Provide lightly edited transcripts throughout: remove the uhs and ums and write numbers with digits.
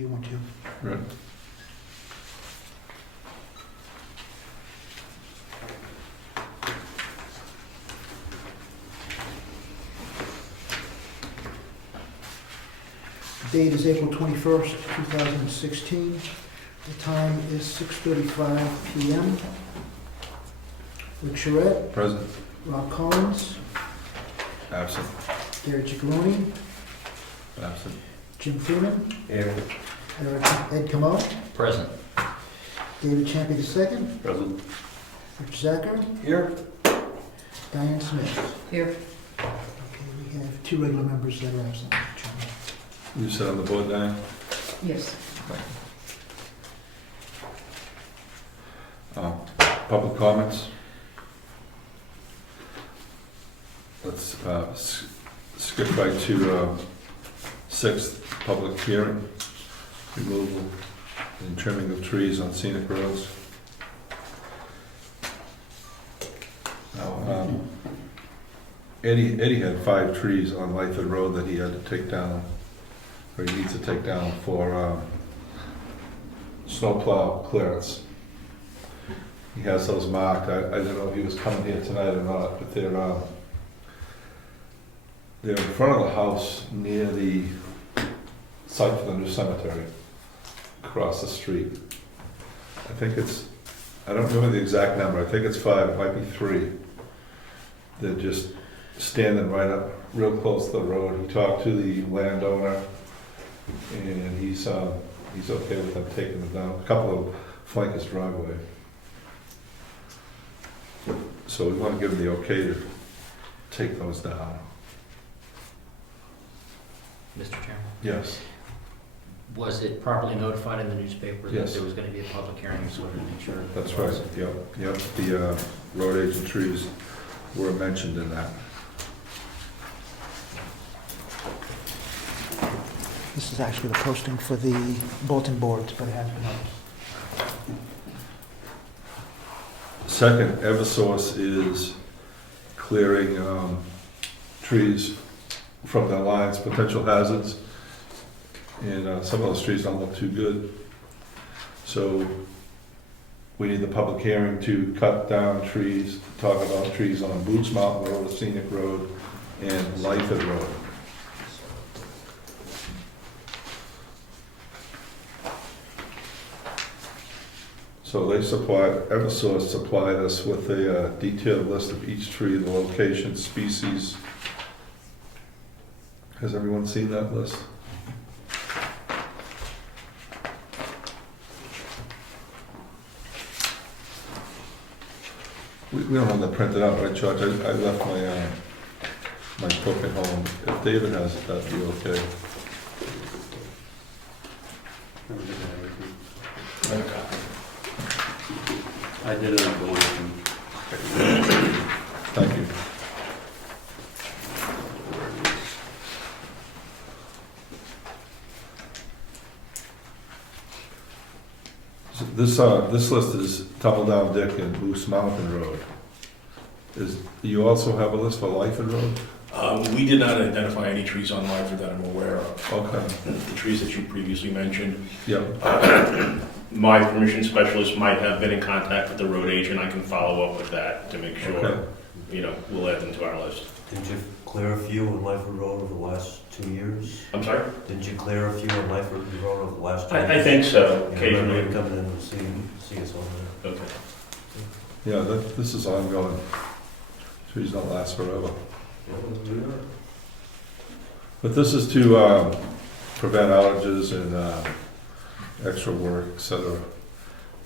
you want to. Right. The date is April 21st, 2016. The time is 6:35 PM. Rick Surrette, Present. Rob Collins, Absent. Gary Ciccarone, Absent. Jim Freeman, Here. Ed Comeau, Present. David Champy II, Present. Rich Zacher, Here. Dianne Smith. Here. Okay, we have two regular members that are absent, Mr. Chairman. You sit on the board, Diane? Yes. Public comments? Let's skip right to sixth, public hearing, removal and trimming of trees on scenic roads. Now, Eddie had 5 trees on Lyford Road that he had to take down, or he needs to take down for snowplow clearance. He has those marked. I don't know if he was coming here tonight or not, but they're in front of the house near the site for the new cemetery, across the street. I think it's, I don't remember the exact number, I think it's 5, it might be 3. They're just standing right up, real close to the road. He talked to the landowner, and he's okay with them taking them down. A couple of flank his driveway. So we want to give them the okay to take those down. Mr. Chairman, Yes. was it properly notified in the newspaper that Yes. there was going to be a public hearing, so to make sure? That's right, yep. The road agent trees were mentioned in that. This is actually the posting for the bulletin boards, but it has been up. Second, Eversource is clearing trees from their lines, potential hazards, and some of those trees don't look too good. So we need the public hearing to cut down trees, to talk about trees on Boots Mountain Road, Scenic Road, and Lyford Road. So they Eversource supplied us with a detailed list of each tree, the location, species. Has everyone seen that list? We don't have that printed out, right, George? I left my book at home. If David has it, that'd be okay. I did it on the weekend. Thank you. So this list is Tumble Down Dick and Moose Mountain Road. You also have a list for Lyford Road? We did not identify any trees on Lyford that I'm aware of. Okay. The trees that you previously mentioned. Yep. My permission specialist might have been in contact with the road agent. I can follow up with that to make sure, Okay. We'll add them to our list. Didn't you clear a few on Lyford Road over the last 2 years? I'm sorry? Didn't you clear a few on Lyford Road over the last 2 years? I think so, Yeah, occasionally. remember coming in and see us on there. Okay. Yeah, this is ongoing. Trees don't last forever. But this is to prevent outages and extra work, etc.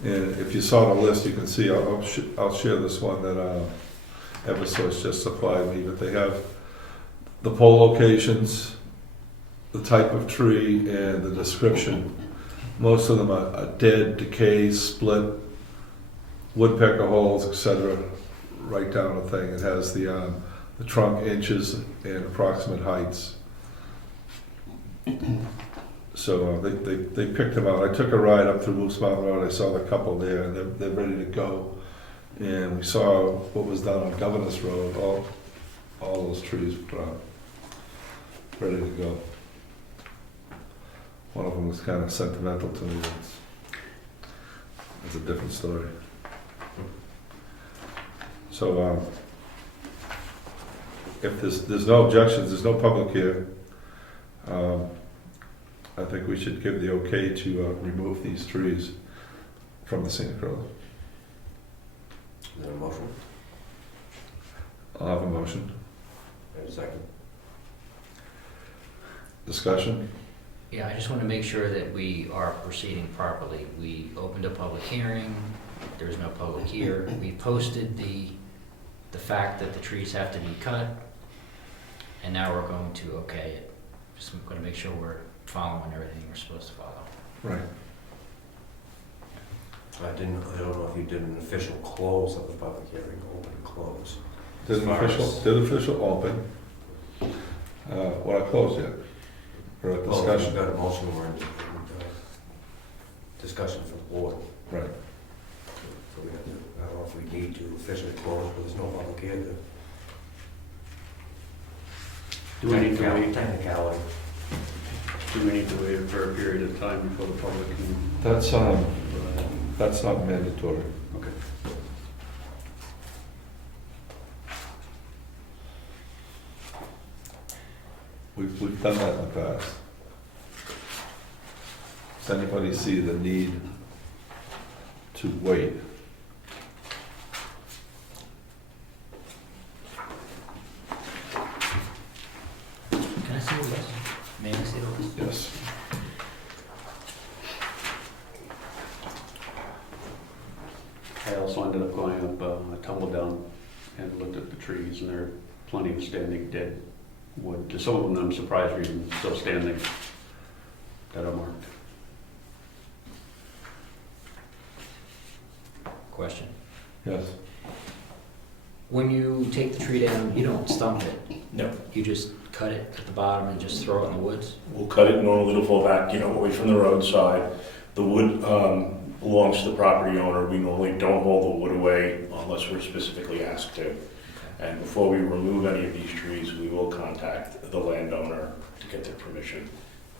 And if you saw the list, you can see, I'll share this one that Eversource just supplied me, but they have the pole locations, the type of tree, and the description. Most of them are dead, decay, split, woodpecker holes, etc. Right down the thing. It has the trunk inches and approximate heights. So they picked them out. I took a ride up through Moose Mountain Road. I saw the couple there, and they're ready to go. And we saw what was done on Governor's Road. All those trees were ready to go. One of them was kind of sentimental to me. It's a different story. So, if there's no objections, there's no public here, I think we should give the okay to remove these trees from the scenic road. Is there a motion? I'll have a motion. And a second? Discussion? Yeah, I just want to make sure that we are proceeding properly. We opened a public hearing, there's no public here. We posted the fact that the trees have to be cut, and now we're going to okay it. Just going to make sure we're following everything we're supposed to follow. Right. I don't know if you did an official close of the public hearing, open and close. Did official open? Well, I closed yet. For a Well, discussion. we've got a motion, we're in discussion for the board. Right. So we have to, I don't know if we need to officially close, but there's no public hearing. Do we need to wait? Technicality. Do we need to wait for a period of time before the public can? That's not mandatory. Okay. We've done that in the past. Does anybody see the need to wait? Can I see the list? May I see the list? Yes. I also ended up going up, I tumbled down and looked at the trees, and there are plenty of standing dead wood. Some of them, I'm surprised, are even still standing that are marked. Question. Yes. When you take the tree down, you don't stump it. No. You just cut it at the bottom and just throw it in the woods? We'll cut it normally to fall back, away from the roadside. The wood belongs to the property owner. We normally don't haul the wood away unless we're specifically asked to. And before we remove any of these trees, we will contact the landowner to get their permission.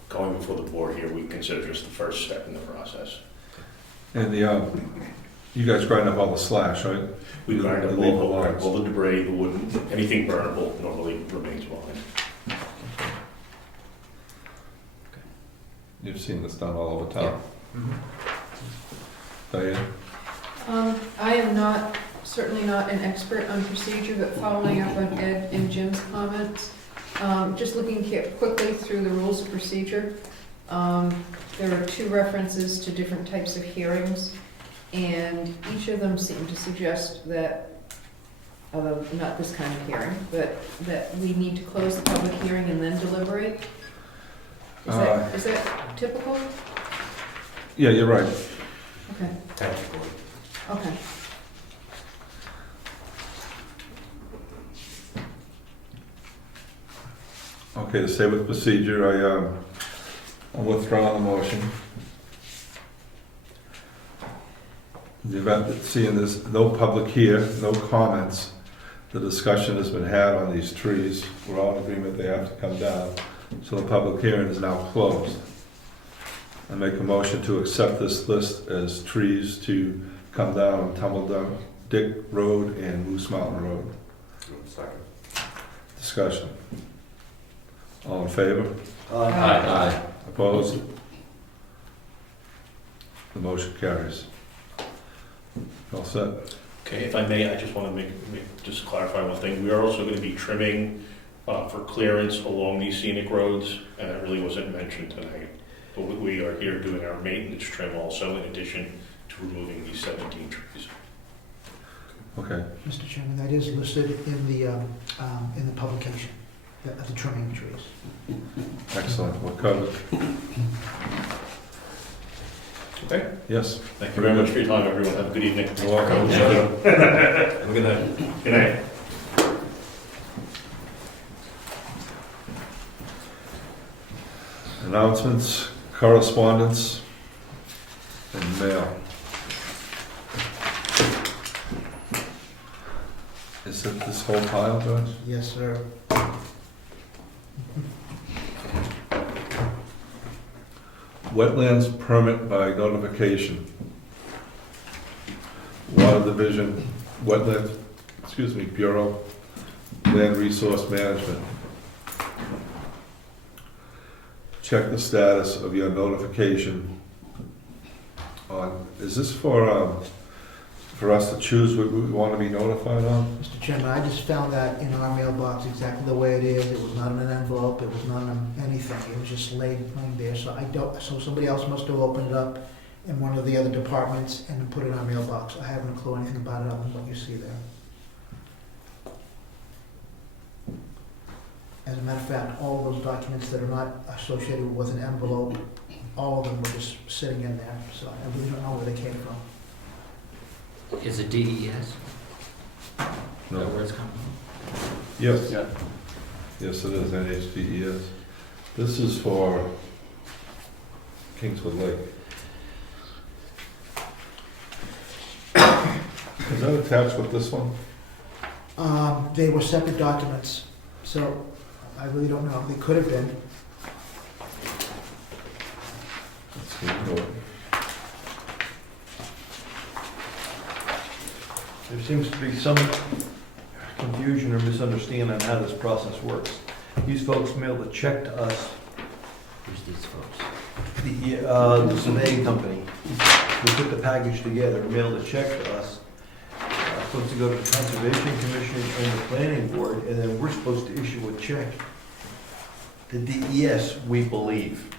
Going before the board here, we consider just the first step in the process. And you guys grind up all the slash, right? We grind up The legal all logs. the debris, the wood, anything burnable normally remains behind. You've seen this done all over town. Diane? I am not, certainly not an expert on procedure, but following up on Ed and Jim's comments, just looking quickly through the rules of procedure, there are 2 references to different types of hearings, and each of them seem to suggest that, although not this kind of hearing, but that we need to close the public hearing and then deliberate. Is that typical? Yeah, you're right. Okay, Technically. okay. Okay, to stay with procedure, I'm withdrawing the motion. In the event that seeing this, no public here, no comments, the discussion has been had on these trees. We're all in agreement they have to come down. So the public hearing is now closed. I make a motion to accept this list as trees to come down on Tumbledown, Dick Road and Moose Mountain Road. Second. Discussion. All in favor? Aye. Opposed? The motion carries. All set? Okay, if I may, I just want to just clarify one thing. We are also going to be trimming for clearance along these scenic roads, and that really wasn't mentioned tonight. But we are here doing our maintenance trim also, in addition to removing these 17 trees. Okay. Mr. Chairman, that is listed in the publication, the trimming of trees. Excellent. We're covered. Okay? Yes. Thank you very much for your time, everyone. Have a good evening. You're welcome. Have a good night. Good night. Announcements, correspondence, and mail. Is it this whole pile, George? Yes, sir. Wetlands permit by notification. Water Division, Bureau, Land Resource Management. Check the status of your notification on, is this for us to choose what we want to be notified on? Mr. Chairman, I just found that in our mailbox exactly the way it is. It was not in an envelope, it was not in anything. It was just laying there, so somebody else must have opened it up in one of the other departments and put it in our mailbox. I haven't a clue anything about it other than what you see there. As a matter of fact, all of those documents that are not associated with an envelope, all of them were just sitting in there, so I really don't know where they came from. Is it DES? Is that No. where it's coming from? Yes. Yeah. Yes, it is, NHDES. This is for Kingswood Lake. Is that attached with this one? They were separate documents, so I really don't know. They could have been. Let's see, no. There seems to be some confusion or misunderstanding on how this process works. These folks mailed a check to us, Who's these folks? the surveying company, who put the package together, mailed a check to us. Supposed to go to the Conservation Commission and the Planning Board, and then we're supposed to issue a check to DES, we believe.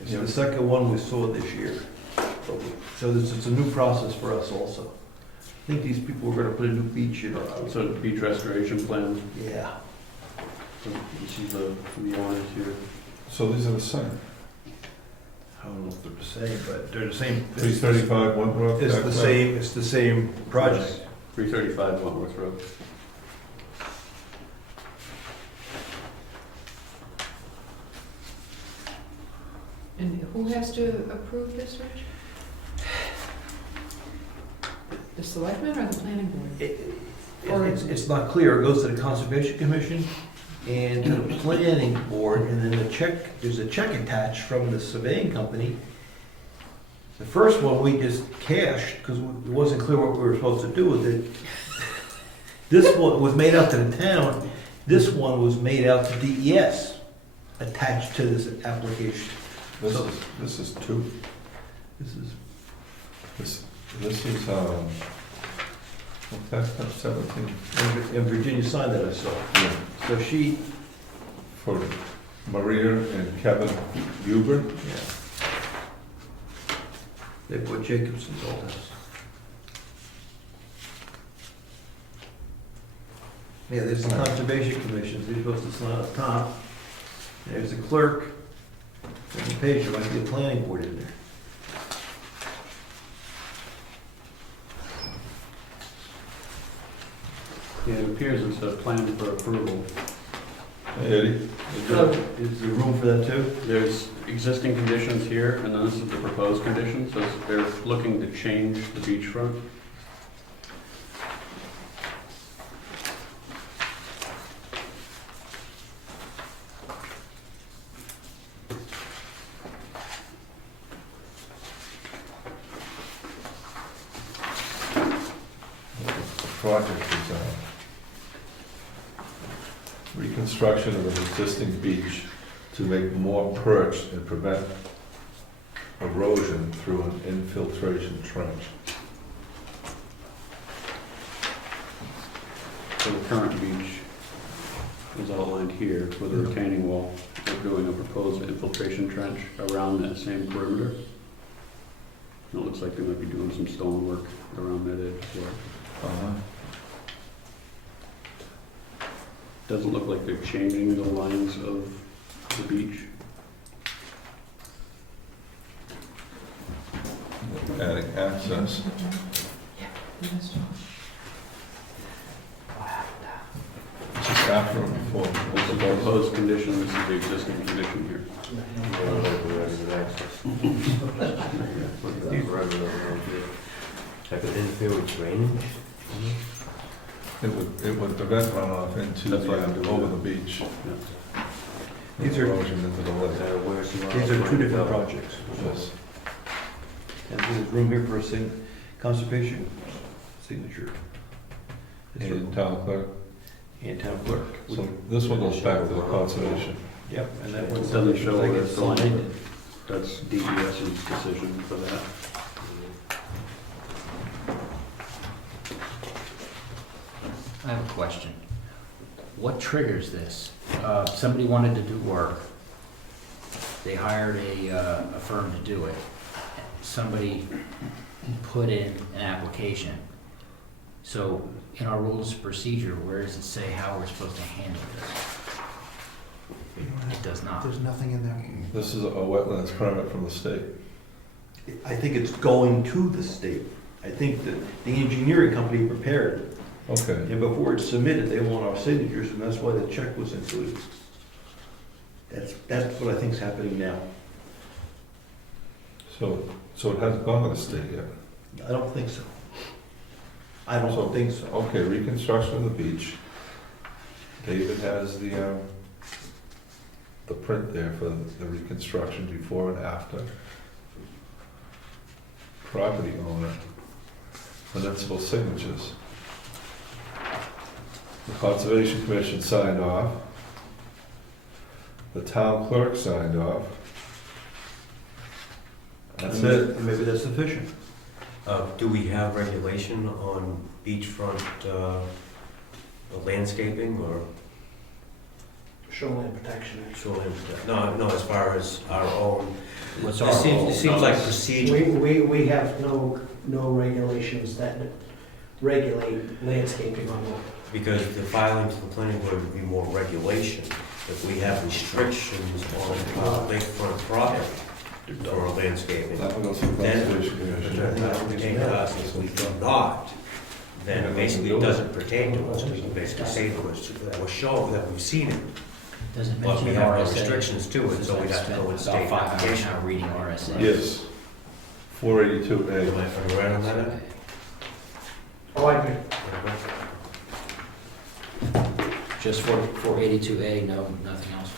It's the second one we saw this year. So this is a new process for us also. I think these people were gonna put a new beach in. So the beach restoration plan, Yeah. so you see the owners here. So these are the same. I don't know if they're the same, but they're the same. 335 Wentworth. It's the same project. 335 Wentworth Road. And who has to approve this, Rich? The selectmen or the planning board? It's not clear. It goes to the Conservation Commission and to the Planning Board, and then there's a check attached from the surveying company. The first one we just cashed because it wasn't clear what we were supposed to do with it. This one was made out to the town. This one was made out to DES, attached to this application. This is two. This is This is, that's 17. and Virginia signed that, I saw. Yeah. So she, For Maria and Kevin Huber. yeah. They put Jacobson's old house. Yeah, there's the Conservation Commission, they're supposed to sign up top. There's the clerk, there's a page, there might be a planning board in there. Yeah, it appears it's a plan for approval. Hey, Eddie. Is there room for that too? There's existing conditions here, and then this is the proposed conditions, so they're looking to change the beachfront. The project is reconstruction of an existing beach to make more perch and prevent erosion through an infiltration trench. So the current beach is outlined here with a retaining wall. They're doing a proposed infiltration trench around that same perimeter. And it looks like they might be doing some stonework around that edge as well. Doesn't look like they're changing the lines of the beach. Adding access. Just after or before? This is the proposed condition, this is the existing condition here. That could interfere with drainage? It would prevent runoff into That's what I'm the, doing. over the beach. Yeah. These are- erosion into the lake. Where's the? These are two different projects. Yes. And there's room here for a conservation signature. It's And town clerk. And town clerk. So this one goes back to the conservation. Yep, and that one Doesn't show I where get it's going. signed. That's DES's decision for that. I have a question. What triggers this? Somebody wanted to do work. They hired a firm to do it. Somebody put in an application. So in our rules of procedure, where does it say how we're supposed to handle this? It does not. There's nothing in there. This is a wetlands permit from the state. I think it's going to the state. I think that the engineering company prepared it. Okay, And before it's submitted, they want our signatures, and that's why the check was included. That's what I think's happening now. so it hasn't gone to the state yet. I don't think so. I don't think so. Okay, reconstruction of the beach. David has the print there for the reconstruction before and after. Property owner, municipal signatures. The Conservation Commission signed off. The town clerk signed off. That's it. Maybe that's sufficient. Do we have regulation on beachfront landscaping or Shoreline protection. shoreline? No, as far as our own. What's It our seems, it seems like We, procedure. we have no regulations that regulate landscaping on that. Because the filing to the planning board would be more regulation. If we have restrictions on lakefront property for landscaping, That one goes to the then Conservation Commission. that would pertain to us. If we do not, then basically it doesn't pertain to us. We can basically say to us, or show that we've seen it. Doesn't But we mention have no RSA. restrictions to it, so we'd have to go and Spent state about 5 hours application. now reading RSA. Yes. 482A. Am I right on that? Oh, I agree. Just for 482A, no, nothing else.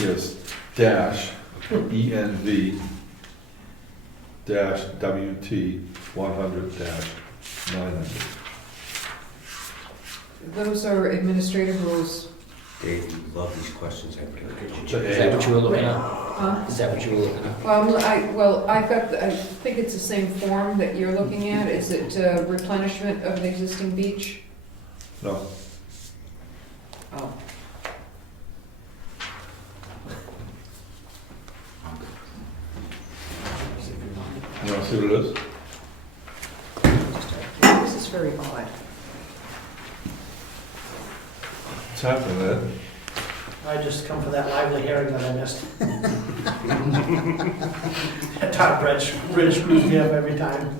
Yes, dash, ENV, dash, WT, 100, dash, 900. Those are administrative rules. Dave, you love these questions. I think. Is that what you were looking at? Huh? Is that what you were looking at? I've got, I think it's the same form that you're looking at. Is it replenishment of the existing beach? No, Oh. you want to see what it is? This is very odd. What's happening, Ed? I just come for that lively hearing that I missed. Todd Bridge screws me up every time.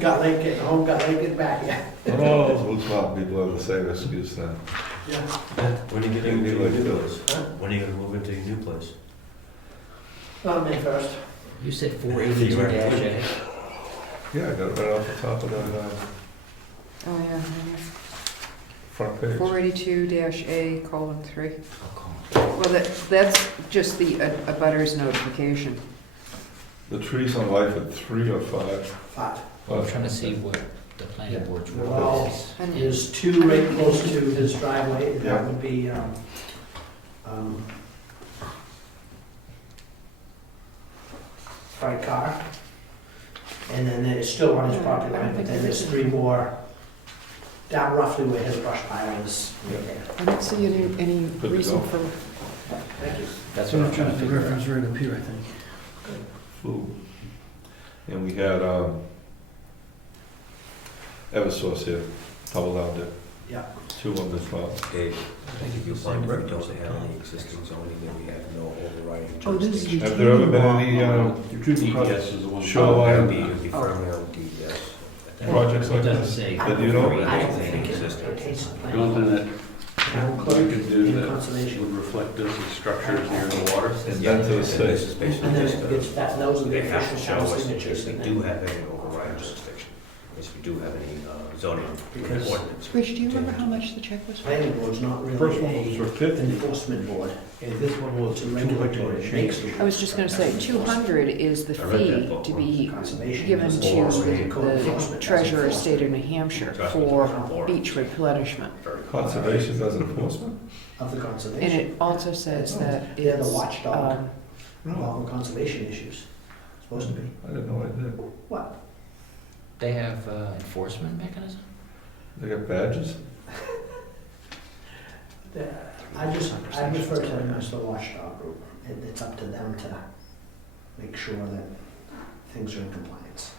Got late getting home, got late getting back, yeah. Oh, looks like people have the same excuse then. Yeah. When are you Yeah, gonna move to like your new this. place? When are you gonna move into your new place? On May 1st. You said 482-A. Yeah, I got it right off the top of that Oh, yeah. front page. 482-A:3. Well, that's just the abutters notification. The trees on life at 3 or 5. 5. I'm trying to see what the planning board's rule Well, is. there's 2 right close to his driveway, and Yeah. that would be, front car. And then it's still on his property line, but then there's 3 more down roughly where his brush pile is. right there. I don't see any to reason go. for, Thank you. That's what I'm trying to figure out. right up here, I think. Food. And we had Eversource here, double down there. Yeah. 2 on this file. Dave, I think you find that we don't have any existing zoning, that we have no overriding Oh, this is jurisdiction. Have there ever been any DES is the one. shoreline It would be firmly on DES. projects like It doesn't this? say. That you know? I don't think it pertains to The planning. only thing that Town we clerk could do and that conservation. would reflect this is structures near the water. And Yeah, then to the and state. this is basically And then just, it gets that, those are the they have to official show town us that signatures. we and do then- have any overriding jurisdiction. Because case we do have any zoning Because- ordinance. Rich, do you remember how much the check was for? Planning board's not First one really was for 50, an enforcement board. and this one was It's a 200 regulatory and makes change. the I was just gonna say, 200 is the I read that fee book to once. be conservation. given is to code the enforcement, treasurer of that's state of New Hampshire for beach replenishment. Conservation does enforcement? of the And conservation. it also says that They're the it's, watchdog um, of all the conservation issues, supposed to be. I didn't know I did. What? They have enforcement mechanism? They got badges? I refer to them as the watchdog group. It's up to them to make sure that things are in compliance.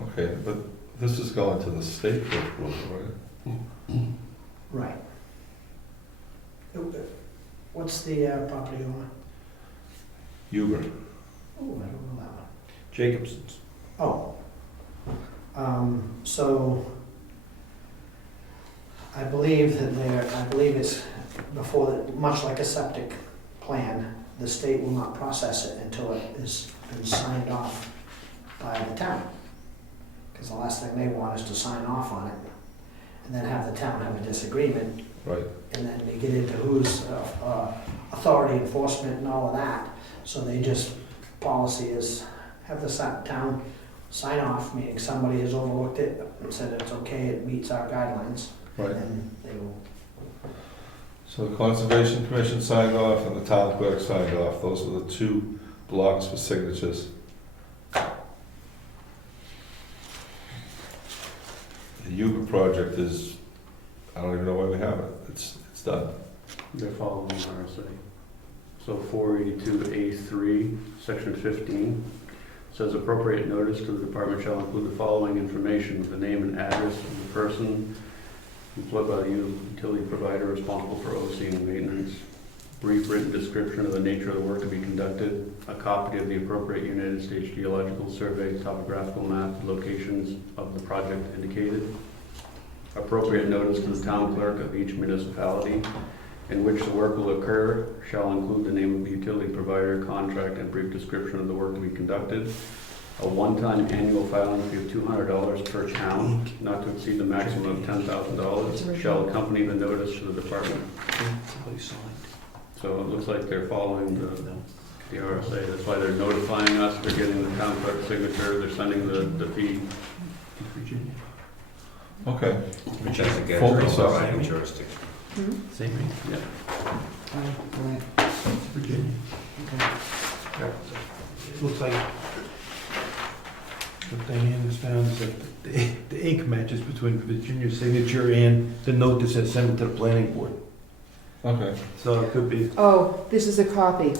Okay, but this is going to the state for approval, right? Right. What's the property owner? Huber. Oh, I don't know that one. Jacobson's. Oh. So I believe it's before, much like a septic plan, the state will not process it until it has been signed off by the town. Because the last thing they want is to sign off on it and then have the town have a disagreement. Right. And then they get into who's authority enforcement and all of that. So they just, policy is have the town sign off, meaning somebody has overlooked it and said it's okay, it meets our guidelines. Right. And they will, So the Conservation Commission signed off and the town clerk signed off. Those are the two blocks for signatures. The Huber project is, I don't even know why we have it. It's done. They're following RSA. So 482A3, section 15, says appropriate notice to the department shall include the following information: the name and address of the person employed by the utility provider responsible for overseeing maintenance, brief written description of the nature of the work to be conducted, a copy of the appropriate United States Geological Survey topographical map, locations of the project indicated, appropriate notice to the town clerk of each municipality in which the work will occur shall include the name of the utility provider, contract, and brief description of the work to be conducted. A one-time annual filing fee of $200 per town, not to exceed the maximum of $10,000, shall accompany the notice to the department. So it looks like they're following the RSA. That's why they're notifying us, they're getting the town clerk's signature, they're sending the fee. Okay. Which has again, Focus on- overriding jurisdiction. hmm? Same thing. Yeah. Oh, right, Virginia. okay. It looks like what Dianne has found is that the ink matches between the Virginia signature and the note that says send it to the planning board. Okay. So it could be. Oh, this is a copy.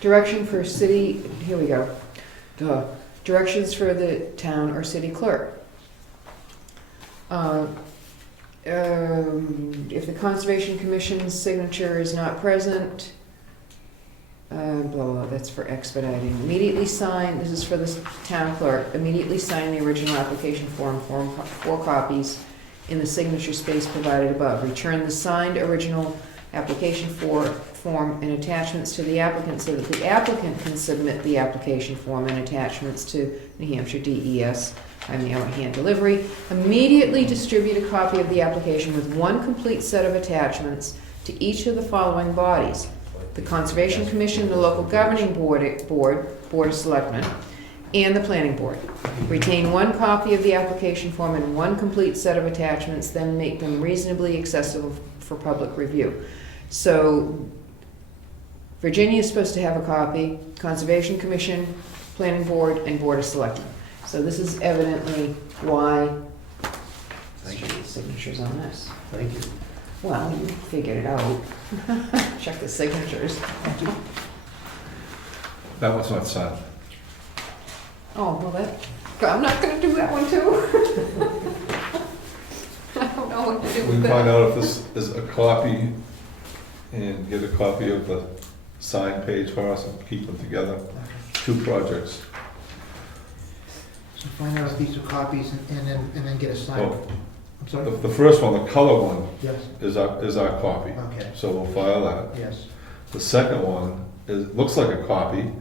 Direction for city, here we go. Duh. Directions for the town or city clerk. If the Conservation Commission's signature is not present, blah, blah, blah, that's for expediting. Immediately sign, this is for the town clerk, immediately sign the original application form, 4 copies in the signature space provided above. Return the signed original application form and attachments to the applicant so that the applicant can submit the application form and attachments to New Hampshire DES by mail or hand delivery. Immediately distribute a copy of the application with 1 complete set of attachments to each of the following bodies: the Conservation Commission, the local governing board of selectmen, and the planning board. Retain 1 copy of the application form and 1 complete set of attachments, then make them reasonably accessible for public review. So Virginia is supposed to have a copy, Conservation Commission, Planning Board, and Board of Selectmen. So this is evidently why signatures on this. Thank you. Well, you figured it out. Check the signatures. That was not signed. Oh, well I'm not gonna do that one too. I don't know what to do We with can that. find out if this is a copy and get a copy of the signed page for us and keep them together. 2 projects. So find out if these are copies and then get a sign. Well, I'm sorry? the first one, the color one, Yes, is our copy. okay, So we'll file that. yes. The second one looks like a copy, Mhm.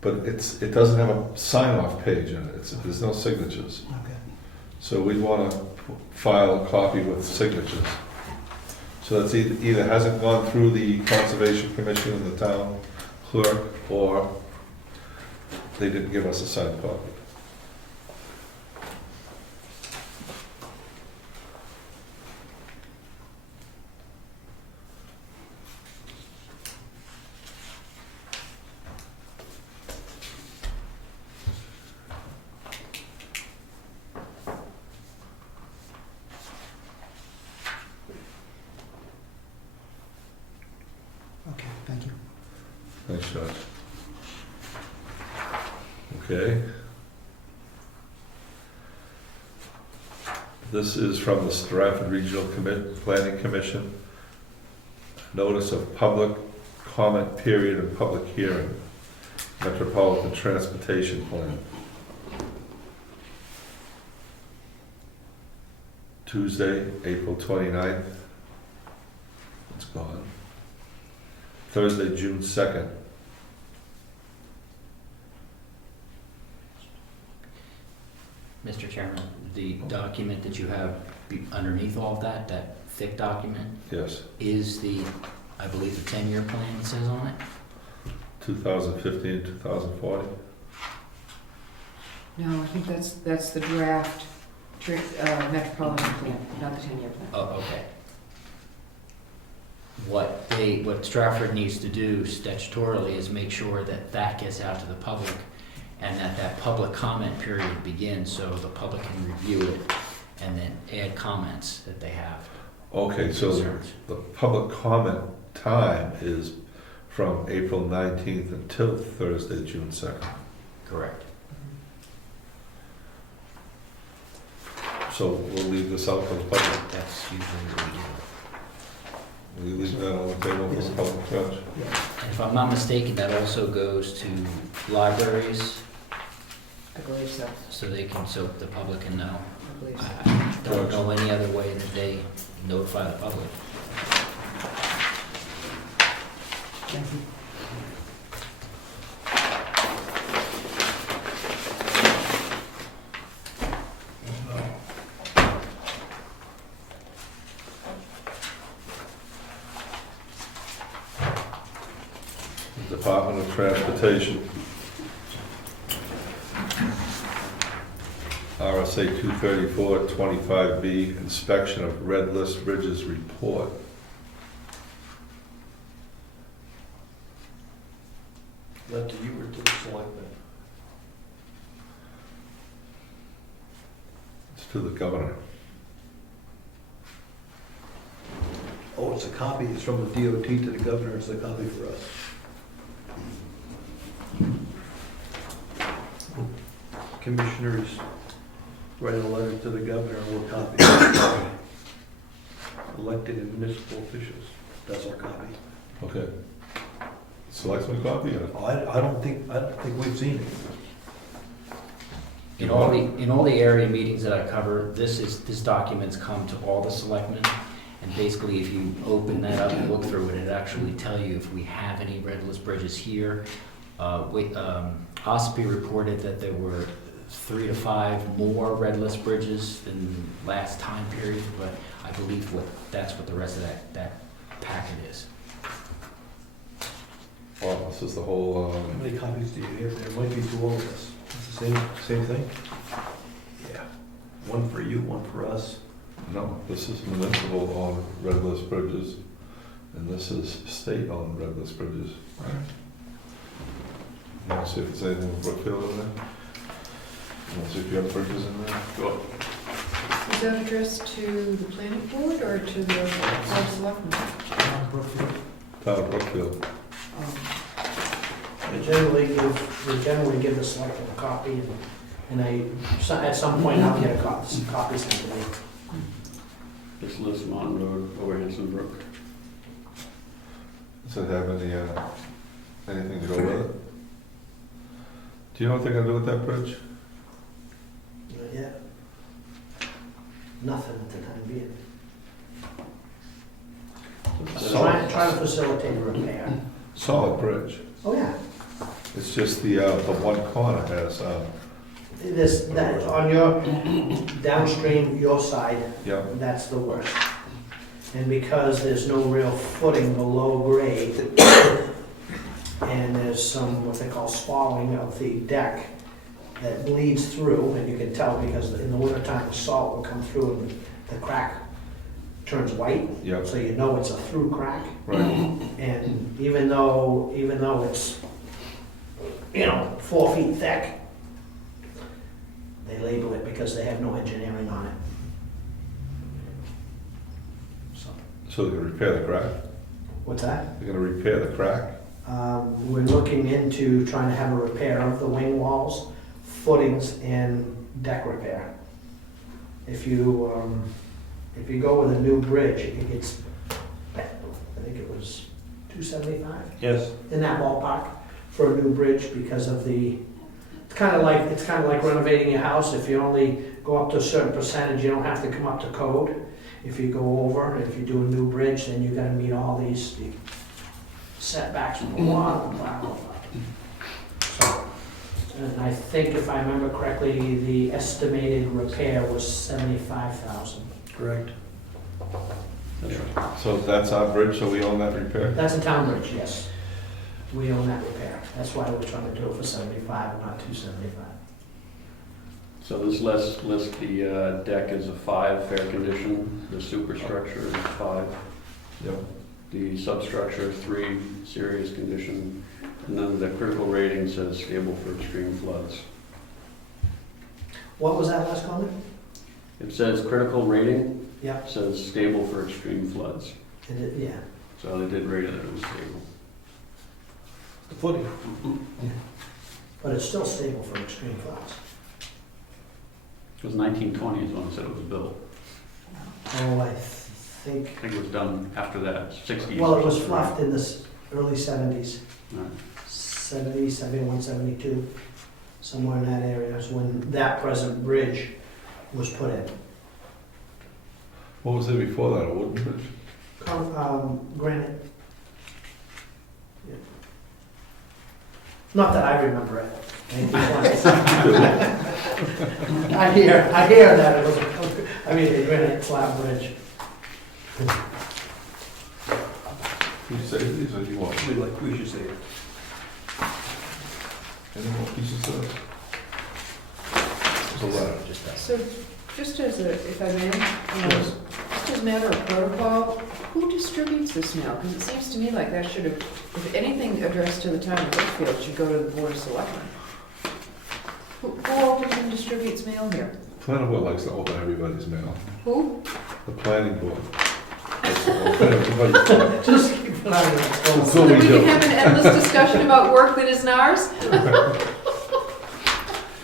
but it doesn't have a sign-off page in it. There's no signatures. Okay. So we'd want to file a copy with signatures. So that's either hasn't gone through the Conservation Commission and the town clerk, or they didn't give us a signed copy. Okay, thank you. Thanks, Josh. Okay. This is from the Stratford Regional Planning Commission. Notice of public comment period and public hearing. Metropolitan Transportation Plan. Tuesday, April 29th. It's gone. Thursday, June 2nd. Mr. Chairman, the document that you have underneath all of that, that thick document, Yes, is the, I believe, the 10-year plan it says on it? 2015, 2040. No, I think that's the draft metropolitan plan, not the 10-year plan. Oh, okay. What Stratford needs to do statutorily is make sure that that gets out to the public and that public comment period begins so the public can review it and then add comments that they have. Okay, so Concerns. the public comment time is from April 19th until Thursday, June 2nd. Correct. So we'll leave this out for the public. That's usually what we do. We leave that on the table for the public judge. And if I'm not mistaken, that also goes to libraries, I believe so, so the public can know. I believe so. I don't know any other way that they notify the public. Thank you. Department of Transportation. RSA 234, 25B, inspection of red list bridges report. Left to you or to the selectmen? It's to the governor. Oh, it's a copy, it's from the DOT to the governor, it's a copy for us. Commissioners write a letter to the governor, and we're copying. Elected and municipal officials, that's our copy. Okay. Selectman copy or? Oh, I don't think we've seen it. In all the area meetings that I cover, this documents come to all the selectmen. And basically, if you open that up and look through it, it actually tell you if we have any red list bridges here. Ospey reported that there were 3 to 5 more red list bridges than last time period, but I believe that's what the rest of that packet is. Well, this is the whole, How many copies do you have? There might be to all of us. It's the same thing? Yeah. One for you, one for us. no, this is municipal on red list bridges, and this is state on red list bridges. You want to see if there's anything in Brookfield in there? You want to see if you have bridges in there? Go. Is that addressed to the planning board or to the board of selectmen? Brookfield. Town of Brookfield. We generally give the selectmen a copy, and at some point I'll get a copy sent to me. This lists Mon Road over Hanson Brook. Does it have anything to go with it? Do you know what they're gonna do with that bridge? Not yet. Nothing at the time being. Trying to facilitate a repair. Solid bridge. Oh, yeah. It's just the one corner has that, on your downstream, your side, Yeah, that's the worst. And because there's no real footing below grade, and there's some, what they call spalling of the deck that bleeds through, and you can tell because in the wintertime, the salt will come through and the crack turns white, yeah, so you know it's a through crack. right. And even though it's, 4 feet thick, they label it because they have no engineering on it. So, So they're gonna repair the crack? what's that? They're gonna repair the crack? We're looking into trying to have a repair of the wing walls, footings, and deck repair. If you go with a new bridge, it gets, I think it was $275, Yes. in that ballpark, for a new bridge because of the, it's kind of like renovating your house. If you only go up to a certain percentage, you don't have to come up to code. If you go over, if you do a new bridge, then you gotta meet all the setbacks from the water, blah, blah, blah. So, and I think if I remember correctly, the estimated repair was $75,000. Correct. That's right. So that's our bridge, so we own that repair? That's a town bridge, yes. We own that repair. That's why we're trying to do it for 75 and not 275. So this lists the deck as a 5 fair condition, the superstructure is 5, Yep. the substructure 3 serious condition, and then the critical rating says stable for extreme floods. What was that last comment? It says critical rating, Yeah. says stable for extreme floods. Yeah. So they did rate it as stable. The footing. But it's still stable for extreme floods. It was 1920 is when it said it was built. Oh, I I think, think it was done after that, 60s. well, it was fluffed in the early 70s, Right. 70, 71, 72, somewhere in that area is when that present bridge was put in. What was there before that, a wooden bridge? Granite. Yeah. Not that I remember it. I hear that it was, a granite slab bridge. You say these or you want? We should say it. Any more pieces of this? There's a letter. So, just as a, if I may, just as a matter of protocol, who distributes this mail? Because it seems to me like that should have, if anything addressed to the town of Brookfield, should go to the Board of Selectmen. Who opens and distributes mail here? Planning board likes to open everybody's mail. Who? The planning board. Likes to open everybody's mail. Just keep an eye on it. That's So what that we we can do. have an endless discussion about work that isn't ours?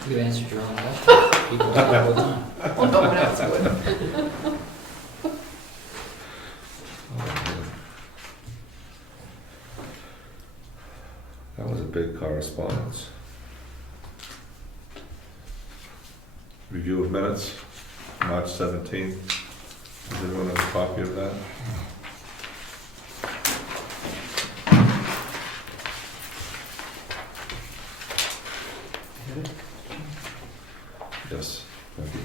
You answered your own question. People do it all the time. Well, no one else would. Oh, man. That was a big correspondence. Review of minutes, March 17th. Does everyone have a copy of that? Yes, thank you.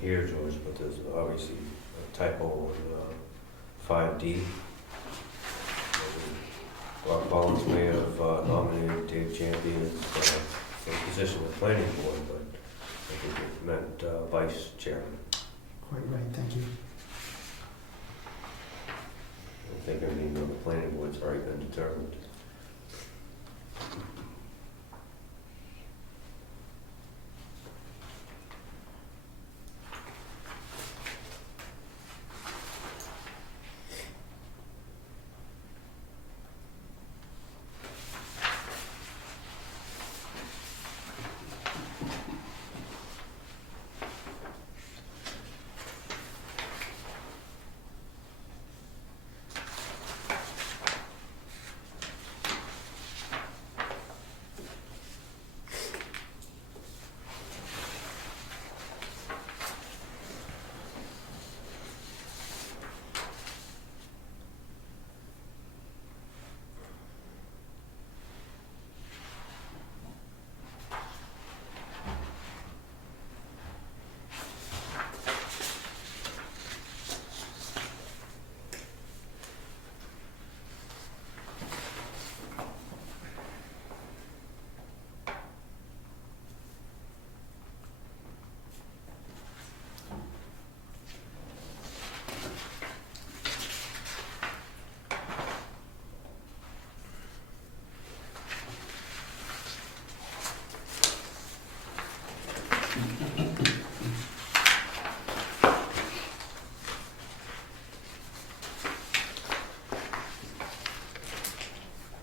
here, George, but there's obviously a typo on 5D. Bob Collins may have nominated Dave Champy as for the position of planning board, but I think it meant vice chairman. Quite right, thank you. I think everything on the planning board's already been determined.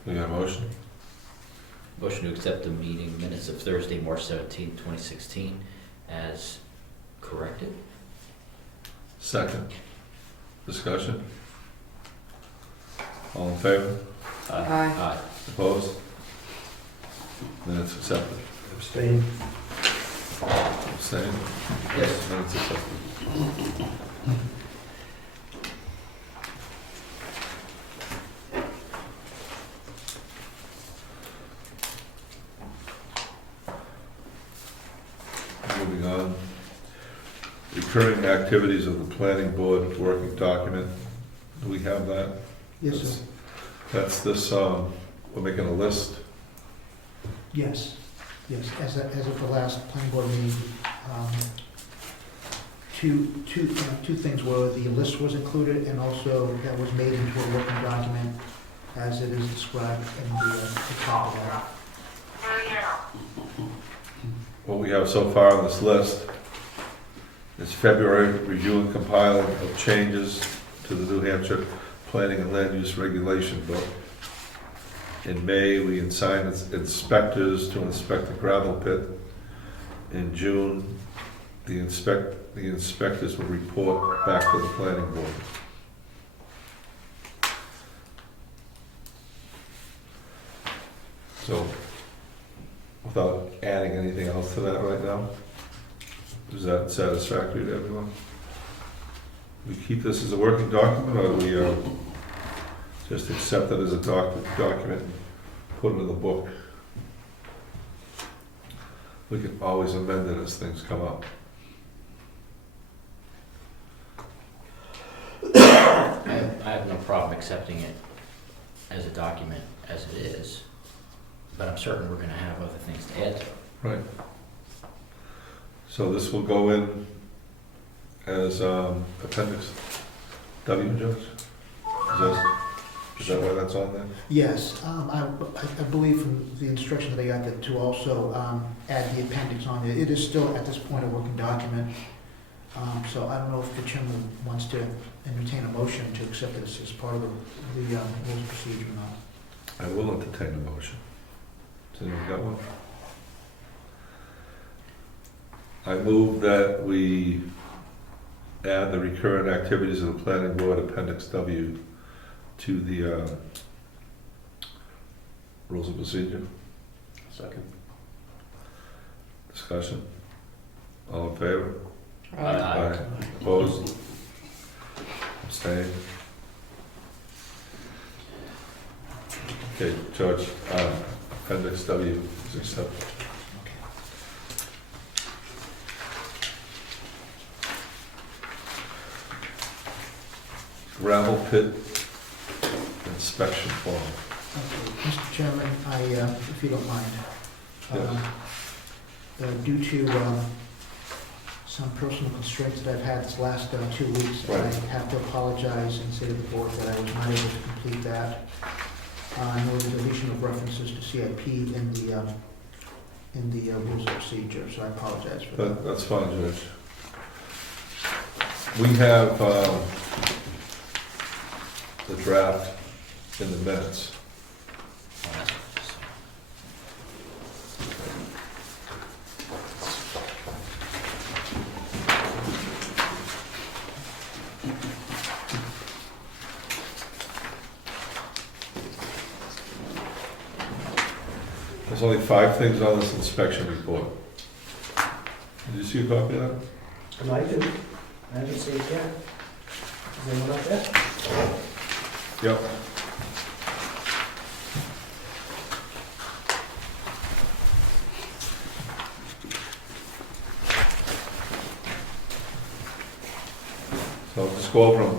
We got a motion? Motion to accept the meeting minutes of Thursday, March 17, 2016 as corrected. Second. Discussion? All in favor? Aye. Aye. Opposed? Minutes accepted. Abstain. Abstained? Yes. Minutes accepted. Moving on. Recurring activities of the planning board working document. Do we have that? Yes, sir. That's this, we're making a list. Yes, yes, as of the last planning board meeting, two things were, the list was included, and also that was made into a working document as it is described in the top of that. What we have so far on this list is February, review and compiling of changes to the New Hampshire Planning and Land Use Regulation Book. In May, we assigned inspectors to inspect the gravel pit. In June, the inspectors will report back to the planning board. So, without adding anything else to that right now, is that satisfactory to everyone? We keep this as a working document, or we just accept it as a document and put it in the book? We can always amend it as things come up. I have no problem accepting it as a document as it is, but I'm certain we're gonna have other things to add to it. Right. So this will go in as appendix W, Judge? Is that why that's on there? Yes, I believe from the instruction that I got that to also add the appendix on there. It is still at this point a working document, so I don't know if the chairman wants to entertain a motion to accept this as part of the rules of procedure or not. I will entertain a motion. Has anyone got one? I move that we add the recurrent activities of the planning board, appendix W, to the rules of procedure. Second. Discussion? All in favor? Aye. Opposed? Abstained? Okay, George, appendix W is accepted. gravel pit inspection form. Okay, Mr. Chairman, if you don't mind. Due to some personal constraints that I've had this last 2 weeks, I Right. have to apologize and say to the board that I was not able to complete that. Nor the deletion of references to CIP in the rules of procedure, so I apologize for that. That's fine, Judge. We have the draft in the minutes. There's only 5 things on this inspection report. Did you see a copy of that? And I do. I haven't seen it yet. Is anyone up there? Yep. So I'll just go over them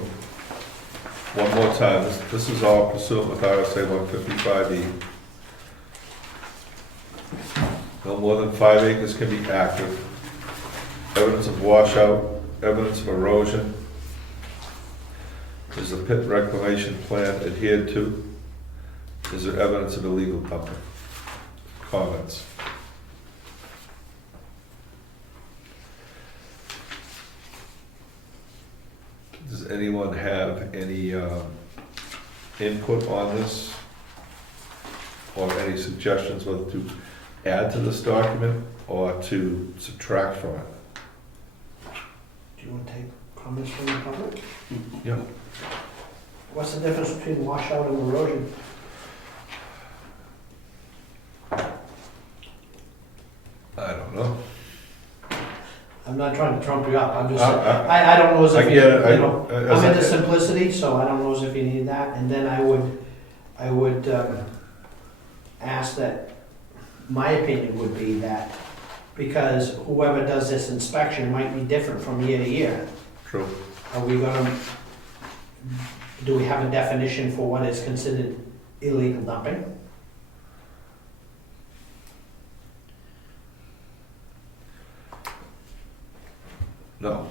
one more time. This is all pursuant with RSA 155E. No more than 5 acres can be active. Evidence of washout, evidence of erosion. Is the pit reclamation plan adhered to? Is there evidence of illegal dumping? Comments? Does anyone have any input on this? Or any suggestions whether to add to this document or to subtract from it? Do you want to take comments from the public? Yeah. What's the difference between washout and erosion? I don't know. I'm not trying to trump you up, I'm just, I I don't know as I if you, get it. you know, As I'm I- into simplicity, so I don't know as if you need that, and then I would ask that, my opinion would be that, because whoever does this inspection might be different from year to year. True. Are we gonna, do we have a definition for what is considered illegal dumping? No.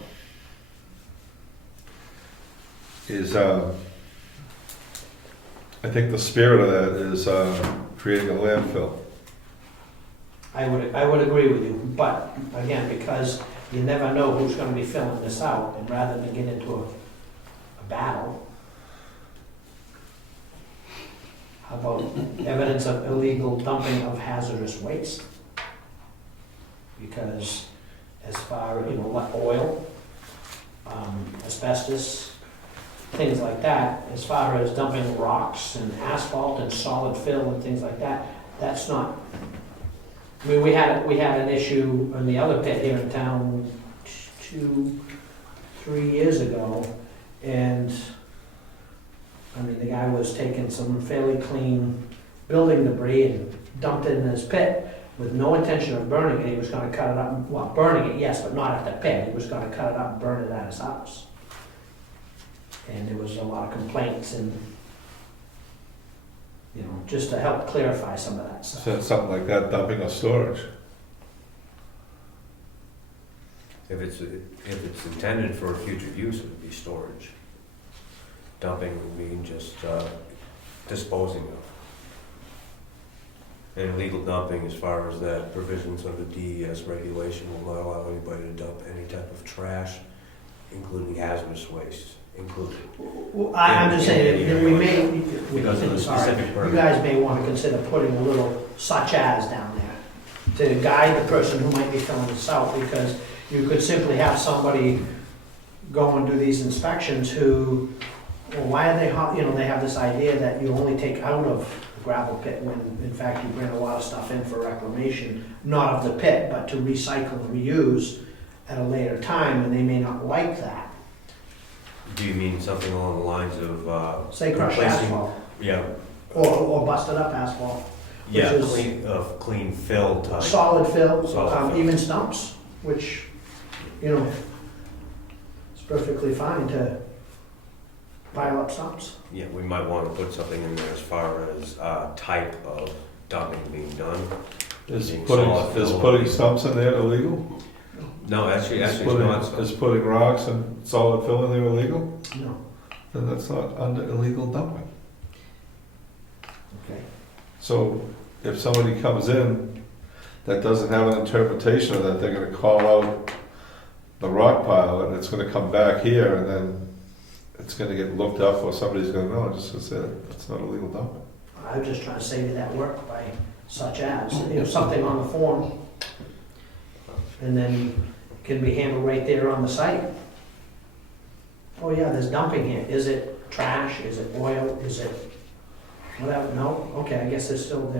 Is, I think the spirit of that is creating a landfill. I would agree with you, but again, because you never know who's gonna be filling this out, and rather than get into a battle, how about evidence of illegal dumping of hazardous waste? Because as far, like oil, asbestos, things like that, as far as dumping rocks and asphalt and solid fill and things like that, that's not, I mean, we had an issue in the other pit here in town 2-3 years ago, and, I mean, the guy was taking some fairly clean building debris and dumped it in his pit with no intention of burning it. He was gonna cut it up, well, burning it, yes, but not at the pit. He was gonna cut it up and burn it at his house. And there was a lot of complaints and, just to help clarify some of that stuff. So something like that, dumping or storage. If it's intended for future use, it would be storage. Dumping would mean just disposing of. And illegal dumping, as far as that provisions under DES regulation, will not allow anybody to dump any type of trash, including hazardous waste included. Well, I'm just saying, that we may, Because of the specific you permit. guys may want to consider putting a little such as down there to guide the person who might be filling this out, because you could simply have somebody go and do these inspections who, well, why are they, they have this idea that you only take out of the gravel pit when in fact you bring a lot of stuff in for reclamation, not of the pit, but to recycle and reuse at a later time, and they may not like that. Do you mean something along the lines of, Say crushed replacing- asphalt, yeah, or busted up asphalt, yeah, is- clean fill type? solid fill, Solid fill. even stumps, which, it's perfectly fine to, pile up stumps? Yeah, we might want to put something in there as far as type of dumping being done. Is Being putting, solid is fill. putting stumps in there illegal? No, actually, Is it's putting, not. is putting rocks and solid fill in there illegal? No. Then that's not under illegal dumping. Okay. So if somebody comes in that doesn't have an interpretation of that, they're gonna call out the rock pile and it's gonna come back here and then it's gonna get looked up or somebody's gonna know, just to say it's not illegal dumping. I was just trying to save you that work by such as, something on the form. And then can be handled right there on the site. Oh yeah, there's dumping here. Is it trash? Is it oil? Is it whatever? No? Okay, I guess there's still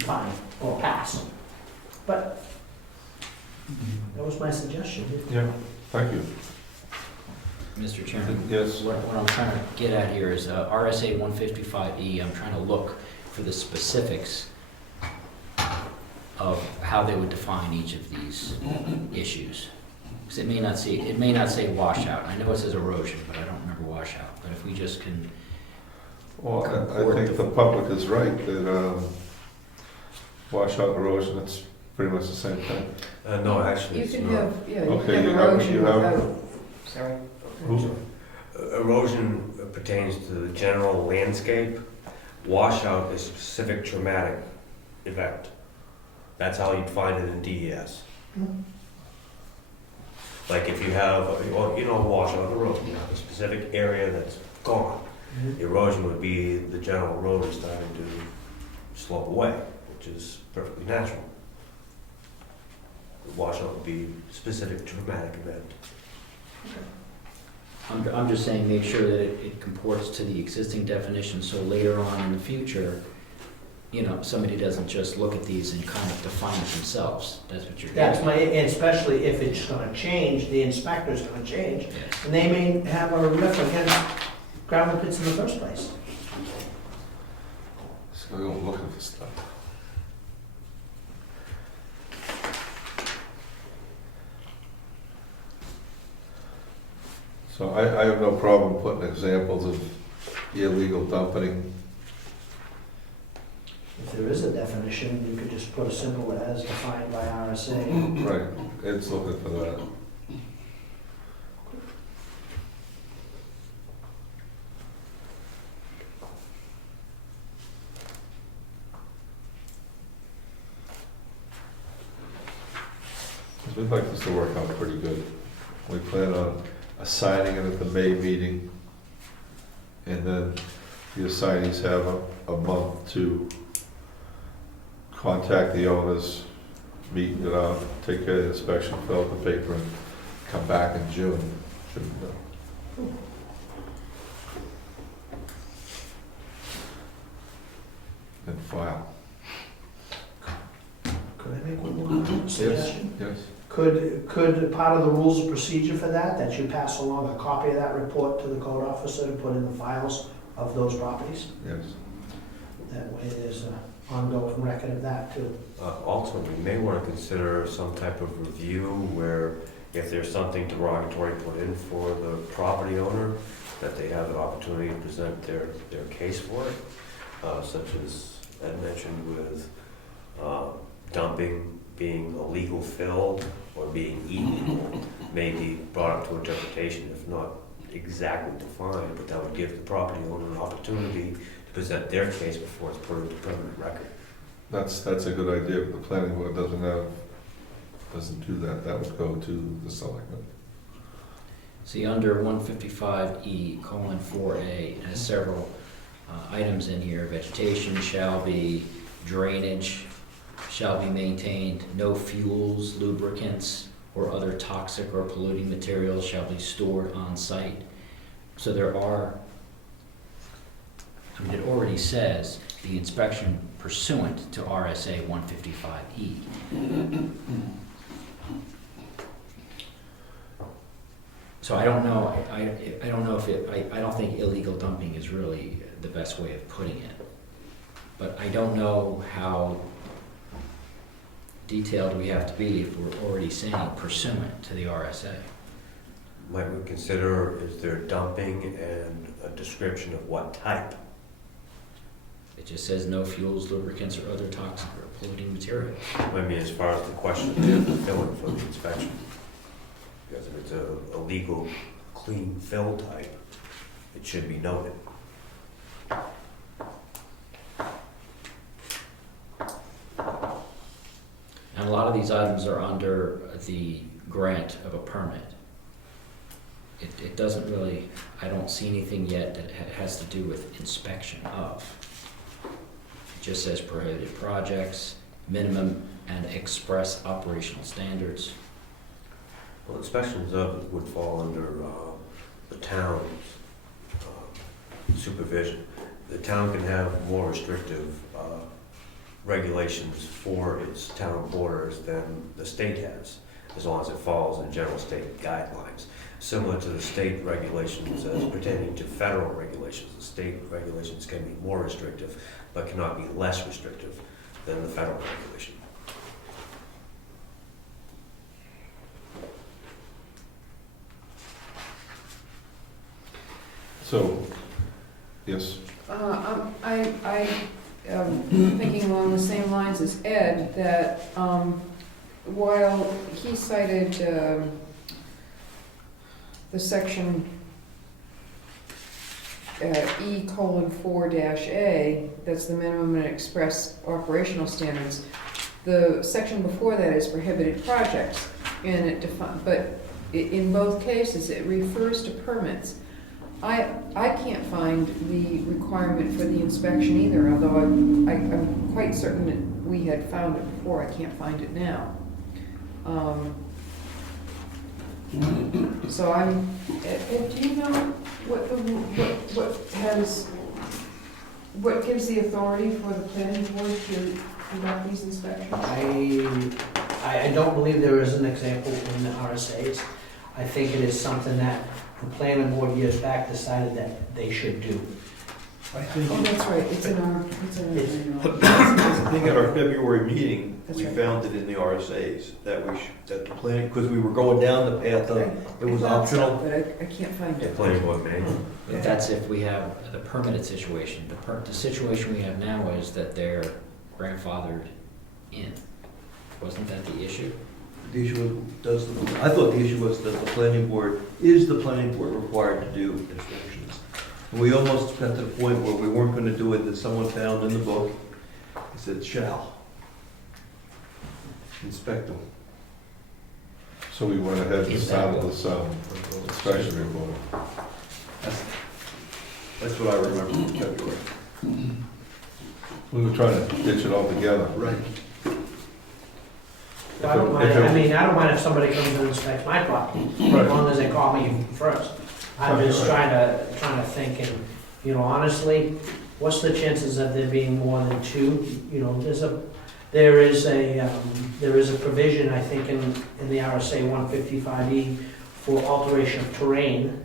fine or pass. But that was my suggestion. Yeah, thank you. Mr. Chairman? Yes. What I'm trying to get at here is RSA 155E, I'm trying to look for the specifics of how they would define each of these issues. Because it may not say washout. I know it says erosion, but I don't remember washout. But if we just can, Well, I think the public is right that washout erosion, it's pretty much the same thing. No, actually, You it's can not. have, yeah, you Okay, can you have have- erosion you have- without, sorry. Who- Erosion pertains to the general landscape. Washout is specific traumatic event. That's how you'd find it in DES. Like if you have, washout erosion, you have a specific area that's gone. Erosion would be the general road is starting to slope away, which is perfectly natural. Washout would be specific traumatic event. I'm just saying, make sure that it comports to the existing definition, so later on in the future, somebody doesn't just look at these and kind of define it themselves. That's what you're That's getting. and especially if it's gonna change, the inspector's gonna change. Yes. And they may have a riff against gravel pits in the first place. So we don't look at this stuff. So I have no problem putting examples of illegal dumping. If there is a definition, you could just put a simple as defined by RSA. Right, it's looking for that. We'd like this to work out pretty good. We plan on assigning it at the May meeting. And then the assignees have a month to contact the owners, meet it out, take care of the inspection, fill out the paper, and come back in June. Shouldn't do. And file. Could I make one more suggestion? Yes. Could part of the rules of procedure for that you pass along a copy of that report to the code officer to put in the files of those properties? Yes. That way there's an ongoing record of that too. Also, we may want to consider some type of review where if there's something derogatory put in for the property owner, that they have an opportunity to present their case for it, such as Ed mentioned with dumping being illegal fill or being illegal, may be brought up to interpretation, if not exactly defined, but that would give the property owner an opportunity to present their case before it's put into permanent record. That's a good idea, but the planning board doesn't do that. That would go to the selectmen. See, under 155E:4A, it has several items in here. Vegetation shall be, drainage shall be maintained, no fuels, lubricants, or other toxic or polluting materials shall be stored on site. So there are, it already says the inspection pursuant to RSA 155E. So I don't know, I don't know if I don't think illegal dumping is really the best way of putting it. But I don't know how detailed we have to be if we're already saying pursuant to the RSA. might we consider, is there dumping and a description of what type? It just says no fuels, lubricants, or other toxic or polluting material. I mean, as far as the question of filling for the inspection. Because if it's a legal, clean fill type, it should be noted. And a lot of these items are under the grant of a permit. It doesn't really, I don't see anything yet that has to do with inspection of. It just says prohibited projects, minimum and express operational standards. Well, inspections of it would fall under the town's supervision. The town can have more restrictive regulations for its town borders than the state has, as long as it follows in general state guidelines. Similar to the state regulations as pertaining to federal regulations, the state regulations can be more restrictive, but cannot be less restrictive than the federal regulation. So, yes, I am thinking along the same lines as Ed, that while he cited the section E:4-A, that's the minimum and express operational standards, the section before that is prohibited projects, and it but in both cases, it refers to permits. I can't find the requirement for the inspection either, although I'm quite certain that we had found it before. I can't find it now. So I'm, Ed, do you know what gives the authority for the planning board to conduct these inspections? I don't believe there is an example in the RSA's. I think it is something that the planning board years back decided that they should do. I think, Oh, that's right, it's in our, I think at our February meeting, That's we right. found it in the RSA's that that the planning, because we were going down the path of, it was optional. But I can't find The it. planning board manual. But that's if we have the permitted situation. The situation we have now is that they're grandfathered in. Wasn't that the issue? The issue was, I thought the issue was that the planning board required to do inspections? And we almost got to the point where we weren't gonna do it, that someone found in the book, it said shall inspect them. so we went ahead and started this inspection report. That's what I remember from February. We were trying to ditch it all together. Right. I don't mind, I don't mind if somebody comes and inspects my property, as long as they call me first. I'm just trying to think, and, you know, honestly, what's the chances of there being more than two? You know, there is a provision, I think, in the RSA 155E for alteration of terrain,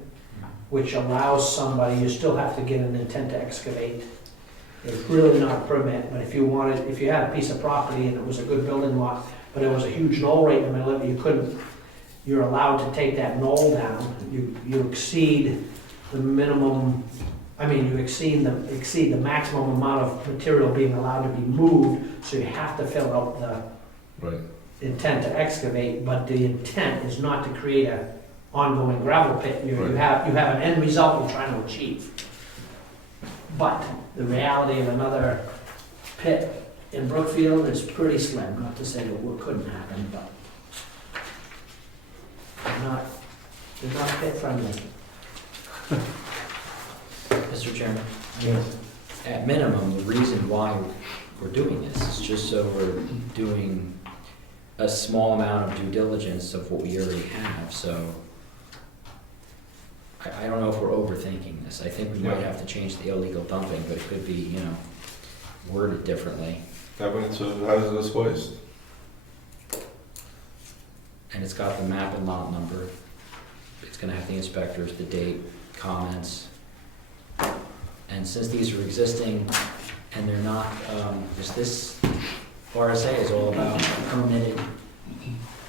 which allows somebody, you still have to get an intent to excavate. It's really not a permit, but if you had a piece of property and it was a good building lot, but it was a huge knoll right in the middle of it, you're allowed to take that knoll down. You exceed the minimum, you exceed the maximum amount of material being allowed to be moved, so you have to fill out the Right. intent to excavate, but the intent is not to create a ongoing gravel pit. You Right. have an end result you're trying to achieve. But the reality of another pit in Brookfield is pretty slim, not to say that it couldn't happen, but they're not pit friendly. Mr. Chairman? At minimum, the reason why we're doing this is just so we're doing a small amount of due diligence of what we already have, so I don't know if we're overthinking this. I think we might have to change the illegal dumping, but it could be, worded differently. Evidence of hazardous waste. And it's got the map and lot number. It's gonna have the inspectors, the date, comments. And since these are existing and they're not, this RSA is all about permitted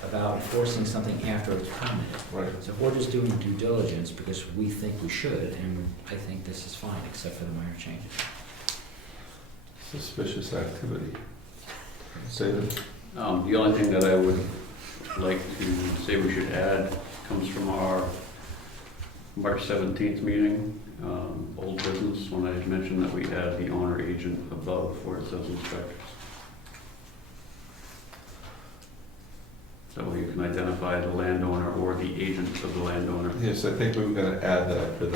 about enforcing something after it's permitted. Right. So if we're just doing due diligence because we think we should, and I think this is fine, except for the minor changes. Suspicious activity. David? The only thing that I would like to say we should add comes from our March 17th meeting, old business, when I had mentioned that we add the owner agent above where it says inspectors. So you can identify the landowner or the agent of the landowner. Yes, I think we were gonna add that, but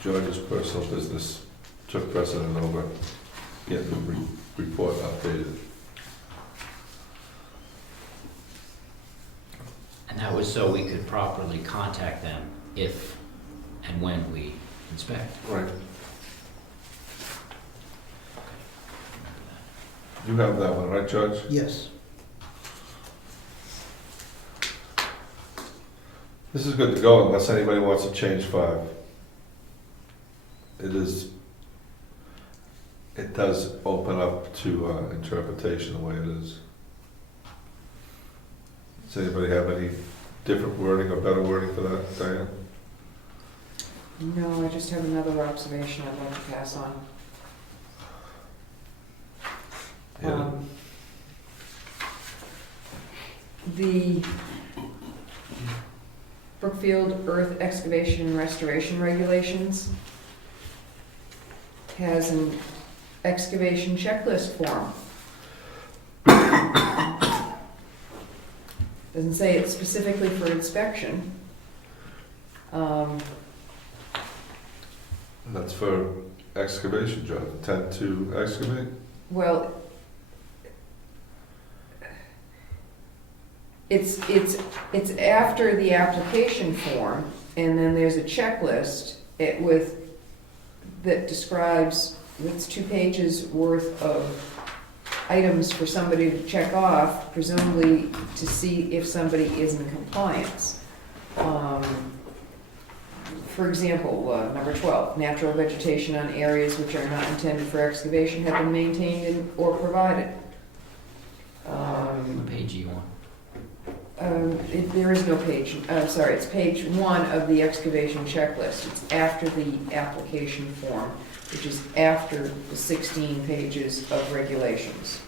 George's personal business took precedent over getting the report updated. And that was so we could properly contact them if and when we inspect. Right. You have that one, right, George? Yes. This is good to go unless anybody wants to change 5. It does open up to interpretation the way it is. Does anybody have any different wording or better wording for that, Diane? No, I just have another observation I'd like to pass on. Yeah. The Brookfield Earth Excavation and Restoration Regulations has an excavation checklist form. Doesn't say it's specifically for inspection. That's for excavation job, intent to excavate? Well, it's after the application form, and then there's a checklist that describes, it's 2 pages worth of items for somebody to check off, presumably to see if somebody is in compliance. For example, number 12, natural vegetation on areas which are not intended for excavation have been maintained or provided. What page you want? There is no page, sorry, it's page 1 of the excavation checklist. It's after the application form, which is after the 16 pages of regulations.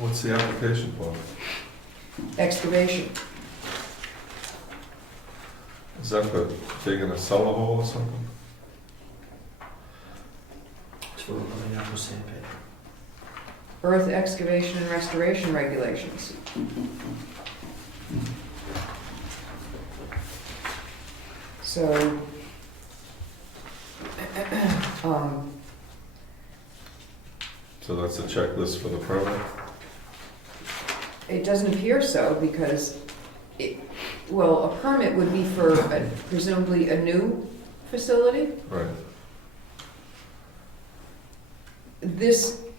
What's the application for? Excavation. Is that for digging a cellar hole or something? It's for opening up a sandpit. Earth excavation and restoration regulations. So, So that's a checklist for the permit? it doesn't appear so because a permit would be for presumably a new facility. Right.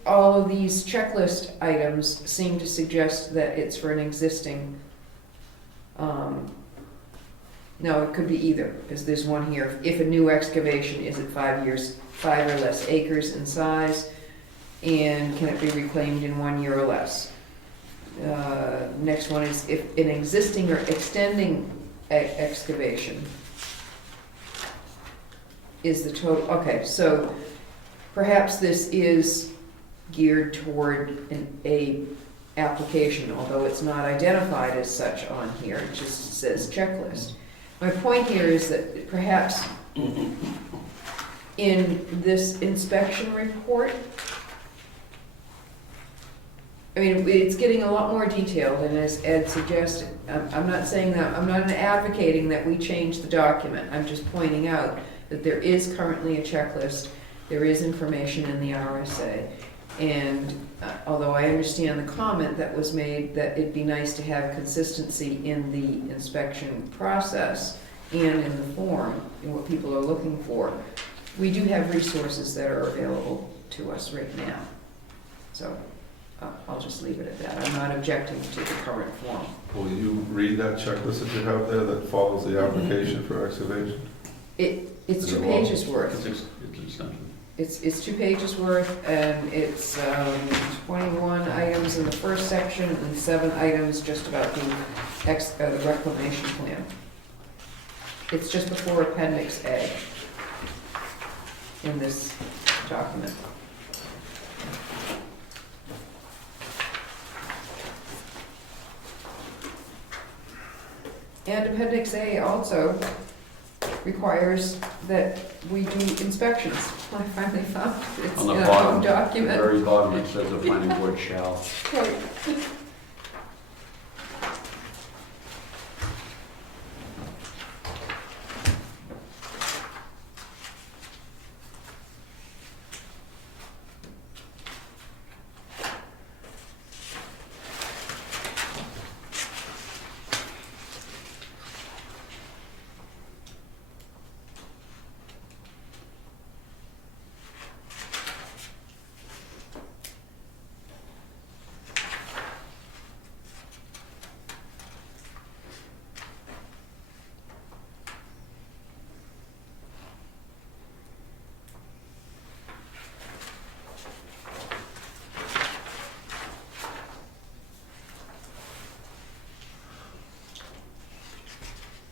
All of these checklist items seem to suggest that it's for an existing, no, it could be either, because there's one here, if a new excavation is at 5 or less acres in size, and can it be reclaimed in 1 year or less. Next one is if an existing or extending excavation is the total, okay, so perhaps this is geared toward a application, although it's not identified as such on here, it just says checklist. My point here is that perhaps in this inspection report, I mean, it's getting a lot more detailed, and as Ed suggested, I'm not saying that, I'm not advocating that we change the document, I'm just pointing out that there is currently a checklist, there is information in the RSA, and although I understand the comment that was made that it'd be nice to have consistency in the inspection process and in the form, in what people are looking for, we do have resources that are available to us right now. So I'll just leave it at that. I'm not objecting to the current form. Will you read that checklist that you have there that follows the application for excavation? It's Is 2 it long? pages worth. It's extension. It's 2 pages worth, and it's 21 items in the first section, and 7 items just about the reclamation plan. It's just before Appendix A in this document. And Appendix A also requires that we do inspections. I finally found it's On the in a bottom, home document. very bottom, it says the planning board shall. Right.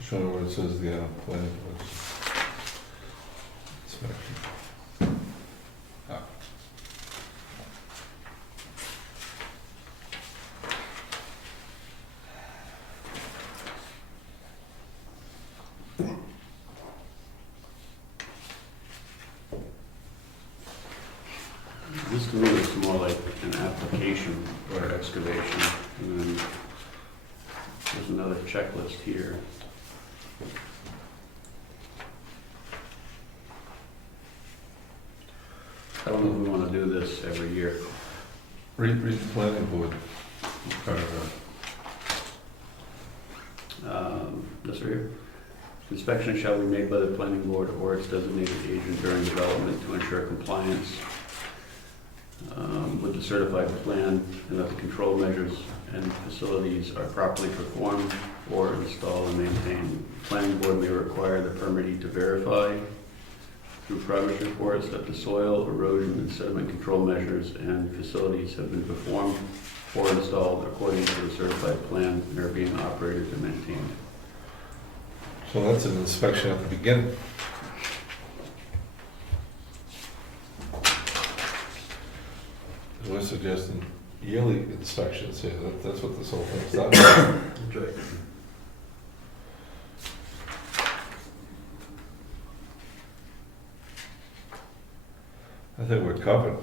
Show where it says the planning board inspection. Ah. This to me is more like an application or excavation, and then there's another checklist here. I don't know if we want to do this every year. Read the planning board paragraph. This right here. Inspection shall be made by the planning board or its designated agent during development to ensure compliance with the certified plan and that the control measures and facilities are properly performed or installed and maintained. The planning board may require the permittee to verify through progress reports that the soil, erosion, and sediment control measures and facilities have been performed or installed according to the certified plan and are being operated and maintained. So that's an inspection at the beginning. We're suggesting yearly inspections here, that's what this whole thing's done. That's right. I think we're covered.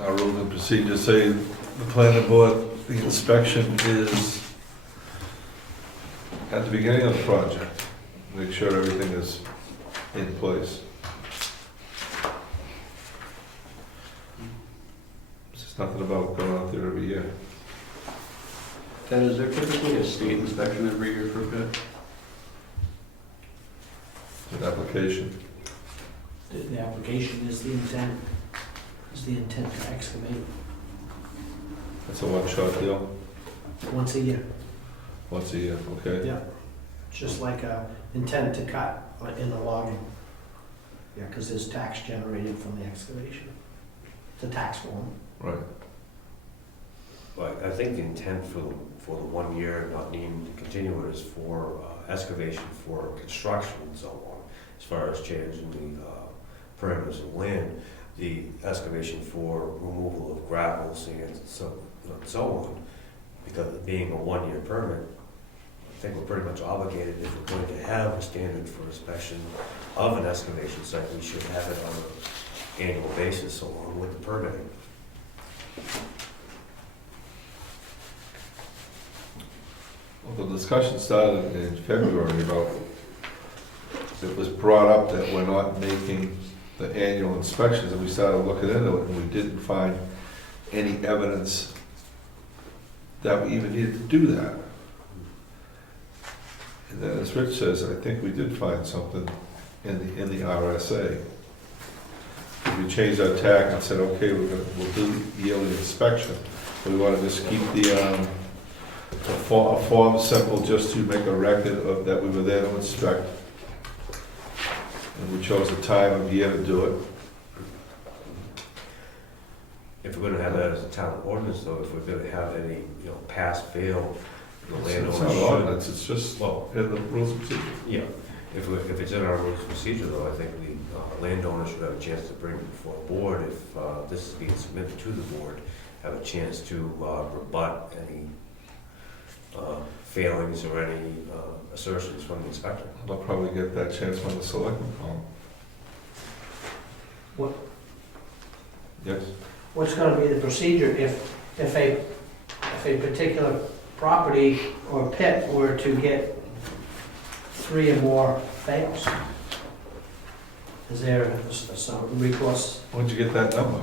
Our rules and procedures say the planning board, the inspection is at the beginning of the project. Make sure everything is in place. There's nothing about going out there every year. Ted, is there typically a state inspection every year for PIT? An application. The application is the intent to excavate That's a one-shot deal, once a year. once a year, okay? Yeah, it's just like a intent to cut in the logging. Yeah, because there's tax generated from the excavation. It's a tax form. Right. But I think the intent for the 1 year not needing to continue it is for excavation for construction and so on. As far as changing the parameters of land, the excavation for removal of gravel, sand, and so on, because of being a 1 year permit, I think we're pretty much obligated, if we're going to have a standard for inspection of an excavation site, we should have it on an annual basis along with the permitting. Well, the discussion started in February about, it was brought up that we're not making the annual inspections, and we started looking into it, and we didn't find any evidence that we even needed to do that. And then, as Rich says, I think we did find something in the RSA. we changed our tack and said, okay, we'll do yearly inspection. We want to just keep a form simple just to make a record of that we were there to inspect. And we chose the time of year to do it. If we're gonna have that as a town ordinance, though, if we're gonna have any, pass, fail, the It's landowner not should. ordinance, it's just Well, in the rules of procedure. yeah, if it's in our rules of procedure, though, I think the landowner should have a chance to bring it before the board, if this is being submitted to the board, have a chance to rebut any failings or any assertions from the inspector. They'll probably get that chance when the selectmen call. What? Yes? What's gonna be the procedure if a particular property or pit were to get 3 or more fails? Is there some recourse? When'd you get that number?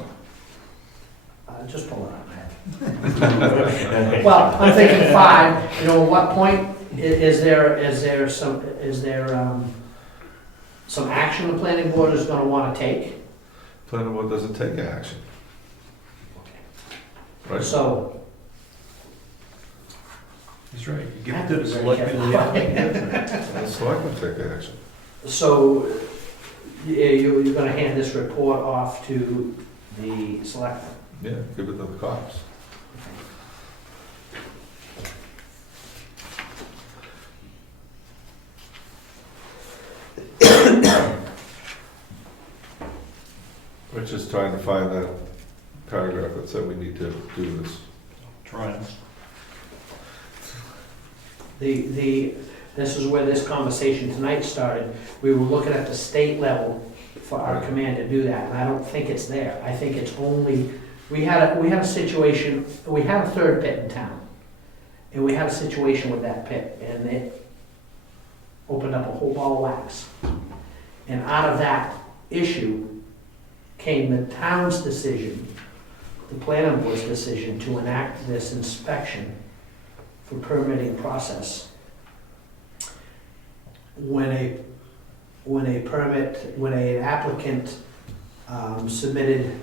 Just pull it out, man. Well, I'm thinking 5, at what point is there some action the planning board is gonna wanna take? Planning board doesn't take action. Right? So, That's right. You give it to the selectmen and the The selectmen take action. so you're gonna hand this report off to the selectmen? Yeah, give it to the cops. We're just trying to find that paragraph that said we need to do this. Trying. This is where this conversation tonight started. We were looking at the state level for our Right. command to do that, and I don't think it's there. I think it's only, we had a situation, we had a third pit in town, and we had a situation with that pit, and it opened up a whole ball of wax. And out of that issue came the town's decision, the planning board's decision to enact this inspection for permitting process. When an applicant submitted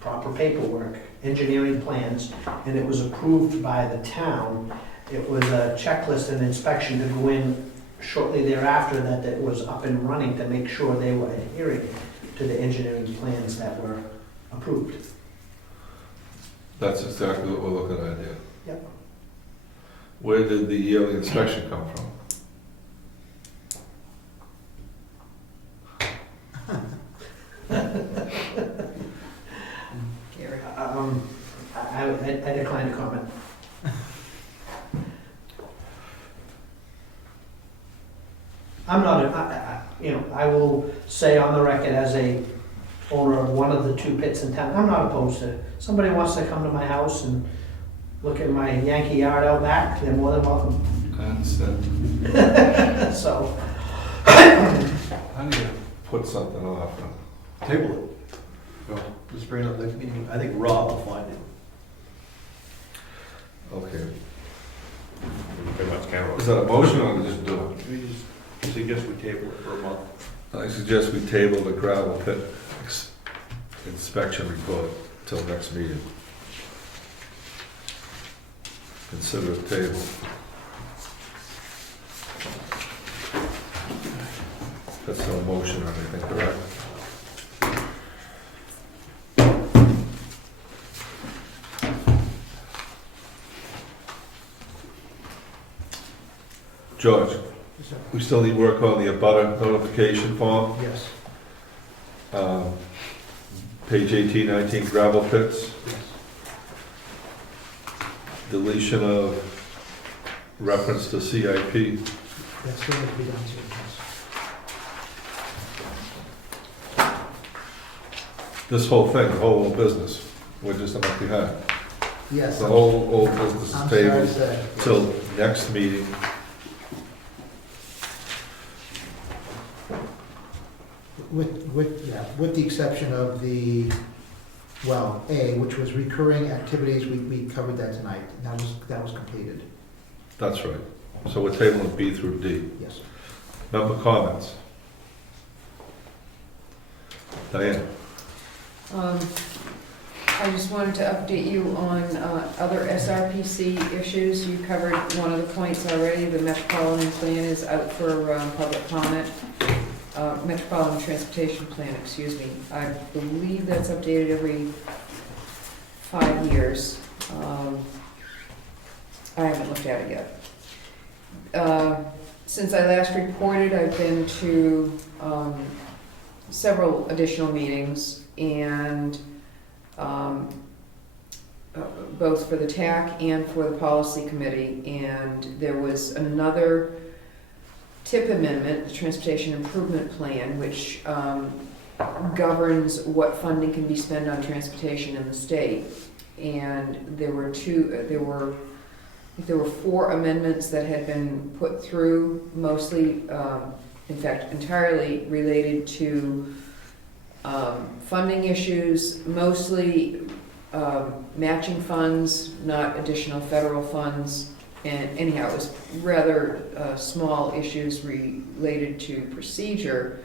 proper paperwork, engineering plans, and it was approved by the town, it was a checklist and inspection to go in shortly thereafter that it was up and running to make sure they were adhering to the engineering plans that were approved. That's exactly what we're looking at here. Yep. Where did the yearly inspection come from? Gary. I decline to comment. I'm not, I will say on the record as a owner of one of the 2 pits in town, I'm not opposed to, somebody wants to come to my house and look at my Yankee yard out back, they're more than welcome. I understand. So, How do you put something off? Table it. Well, just bring it up next meeting. I think Rob will find it. Okay. Pretty much count. Is that a motion or just do it? We just suggest we table it for a month. I suggest we table the gravel pit inspection report till next meeting. Consider it table. That's no motion or anything, correct? George, we still need work on the abutter notification form. Yes, Page 18, 19, gravel pits, yes. deletion of reference to CIP. That still has to be done too, yes. This whole thing, the whole old business, we're just a month behind. Yes. The whole old business I'm is sorry to tabled say. till next meeting. With the exception of the, well, A, which was recurring activities, we covered that tonight. That was completed, That's right. So we're tabling B through D. yes. Member comments? Dianne? I just wanted to update you on other SRPC issues. You covered one of the points already. The Metropolitan Plan is out for public comment. Metropolitan Transportation Plan, excuse me. I believe that's updated every 5 years. I haven't looked at it yet. Since I last reported, I've been to several additional meetings, and both for the TAC and for the Policy Committee, and there was another TIP amendment, the Transportation Improvement Plan, which governs what funding can be spent on transportation in the state. And there were 4 amendments that had been put through, mostly, in fact, entirely related to funding issues, mostly matching funds, not additional federal funds. And anyhow, it was rather small issues related to procedure.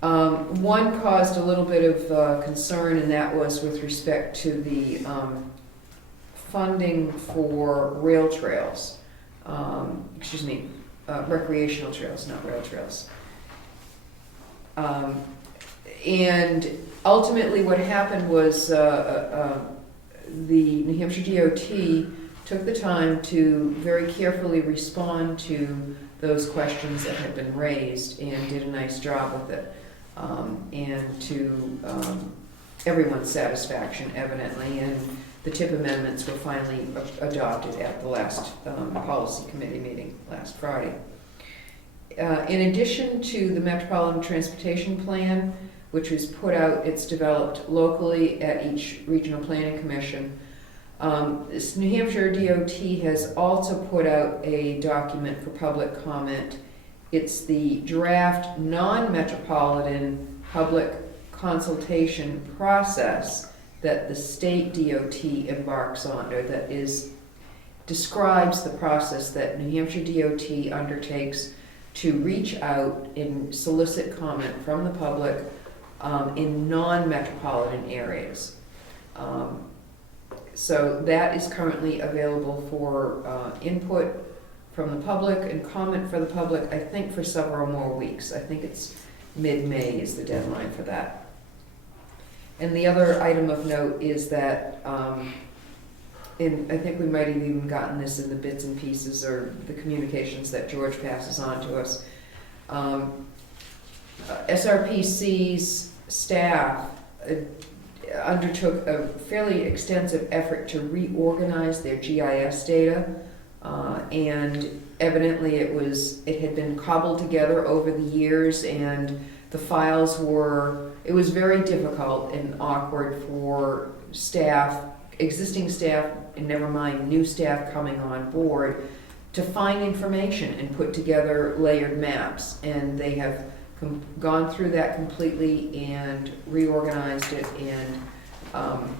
One caused a little bit of concern, and that was with respect to the funding for rail trails. Recreational trails, not rail trails. And ultimately what happened was the New Hampshire DOT took the time to very carefully respond to those questions that had been raised and did a nice job with it. And to everyone's satisfaction, evidently, and the TIP amendments were finally adopted at the last Policy Committee meeting last Friday. In addition to the Metropolitan Transportation Plan, which was put out, it's developed locally at each regional planning commission. This New Hampshire DOT has also put out a document for public comment. It's the draft non-metropolitan public consultation process that the state DOT embarks on, or that describes the process that New Hampshire DOT undertakes to reach out and solicit comment from the public in non-metropolitan areas. So that is currently available for input from the public and comment for the public, I think for several more weeks. I think it's mid-May is the deadline for that. And the other item of note is that, and I think we might have even gotten this in the bits and pieces or the communications that George passes on to us. SRPC's staff undertook a fairly extensive effort to reorganize their GIS data, and evidently it had been cobbled together over the years, and the files it was very difficult and awkward for staff, existing staff, and never mind new staff coming on board, to find information and put together layered maps. And they have gone through that completely and reorganized it. And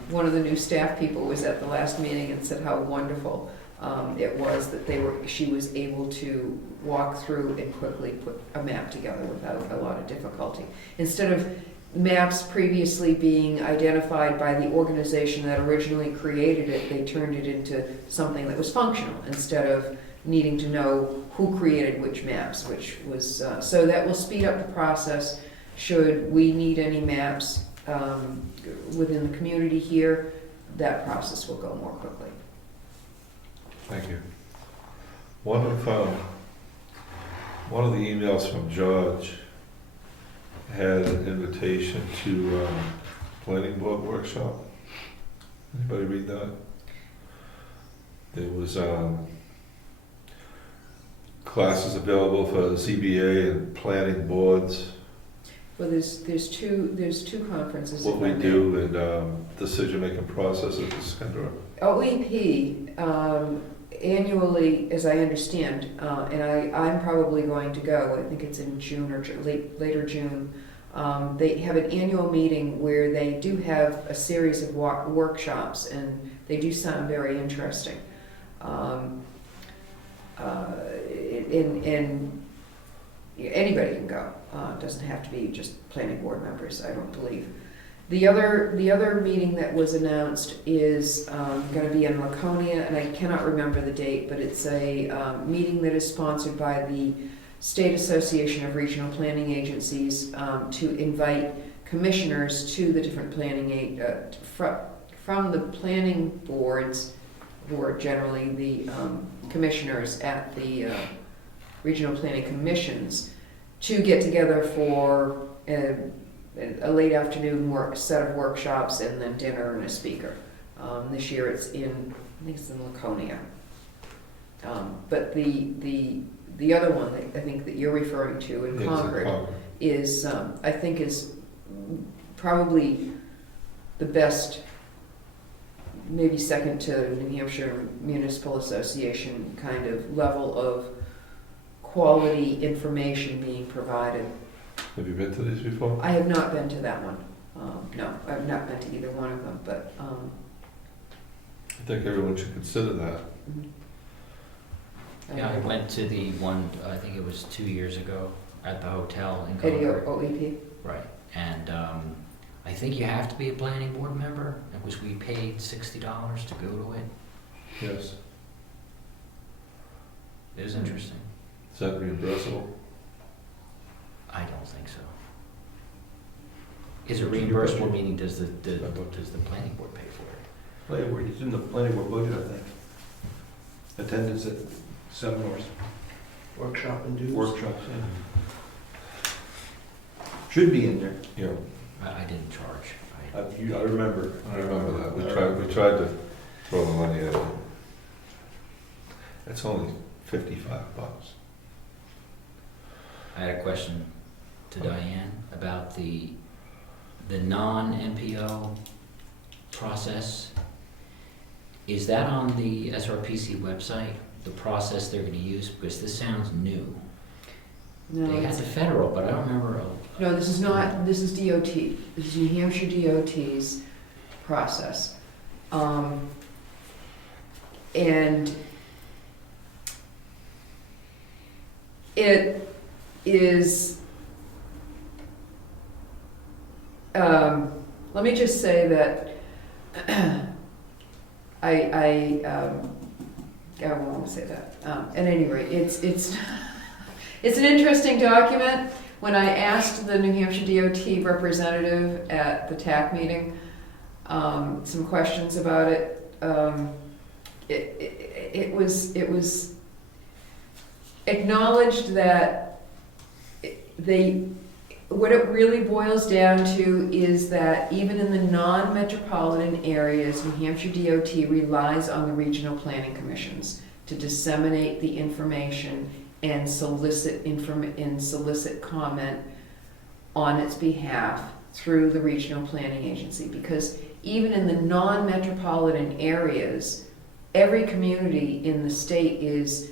one of the new staff people was at the last meeting and said how wonderful it was that she was able to walk through and quickly put a map together without a lot of difficulty. Instead of maps previously being identified by the organization that originally created it, they turned it into something that was functional instead of needing to know who created which maps, which was, so that will speed up the process. Should we need any maps within the community here, that process will go more quickly. Thank you. One of the emails from George had an invitation to planning board workshop. Anybody read that? There was classes available for ZBA and planning boards. Well, there's two conferences. What we do and decision-making process at the Ciccarone. OEP annually, as I understand, and I'm probably going to go. I think it's in June or later June. They have an annual meeting where they do have a series of workshops, and they do sound very interesting. And anybody can go. It doesn't have to be just planning board members, I don't believe. The other meeting that was announced is going to be in Laconia, and I cannot remember the date, but it's a meeting that is sponsored by the State Association of Regional Planning Agencies to invite commissioners to the different planning from the planning boards, who are generally the commissioners at the regional planning commissions, to get together for a late afternoon set of workshops and then dinner and a speaker. This year I think it's in Laconia. But the other one that I think that you're referring to in Concord is, I think is probably the best, maybe second to New Hampshire Municipal Association kind of level of quality information being provided. Have you been to these before? I have not been to that one. No, I've not been to either one of them, but I think everyone should consider that. Yeah, I went to the one, I think it was 2 years ago, at the hotel in Video Concord. OEP. Right, and I think you have to be a planning board member, which we paid $60 to go to it. Yes. It was interesting. Is that reimbursable? I don't think so. Is it reimbursable, meaning does the planning board pay for it? Planning board, it's in the planning board budget, I think. Attendance at seminars, Workshop and dues. workshops, yeah. Should be in there. Yeah, I didn't charge. I remember. I remember that. We tried to throw the money at it. It's only $55. I had a question to Dianne about the non-MPO process. Is that on the SRPC website, the process they're going to use? Because this sounds new. No, They had the federal, but I don't remember. no, this is not. This is DOT. This is New Hampshire DOT's process, and it is. Let me just say that I won't say that. At any rate, it's an interesting document. When I asked the New Hampshire DOT representative at the TAC meeting some questions about it, it was acknowledged that what it really boils down to is that even in the non-metropolitan areas, New Hampshire DOT relies on the regional planning commissions to disseminate the information and solicit comment on its behalf through the regional planning agency. Because even in the non-metropolitan areas, every community in the state is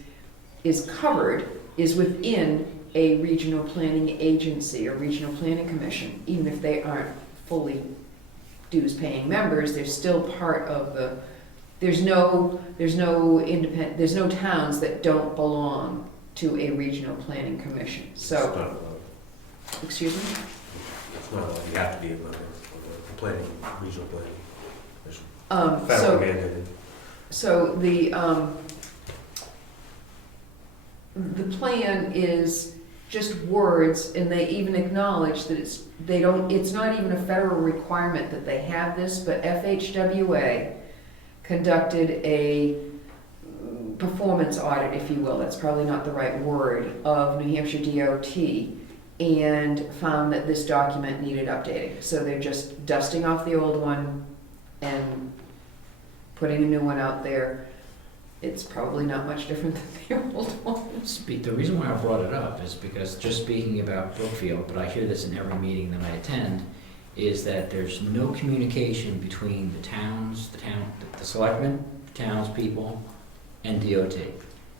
within a regional planning agency or regional planning commission. Even if they aren't fully dues paying members, they're still part of the, there's no towns that don't belong to a regional planning commission. So, excuse me? It's not like you have to be a member of the planning, regional planning. It's So, federally mandated. so the plan is just words, and they even acknowledge that it's not even a federal requirement that they have this, but FHWA conducted a performance audit, if you will, that's probably not the right word, of New Hampshire DOT, and found that this document needed updating. So they're just dusting off the old one and putting a new one out there. It's probably not much different than the old one. The reason why I brought it up is because, just speaking about Brookfield, but I hear this in every meeting that I attend, is that there's no communication between the towns, the selectmen, townspeople, and DOT.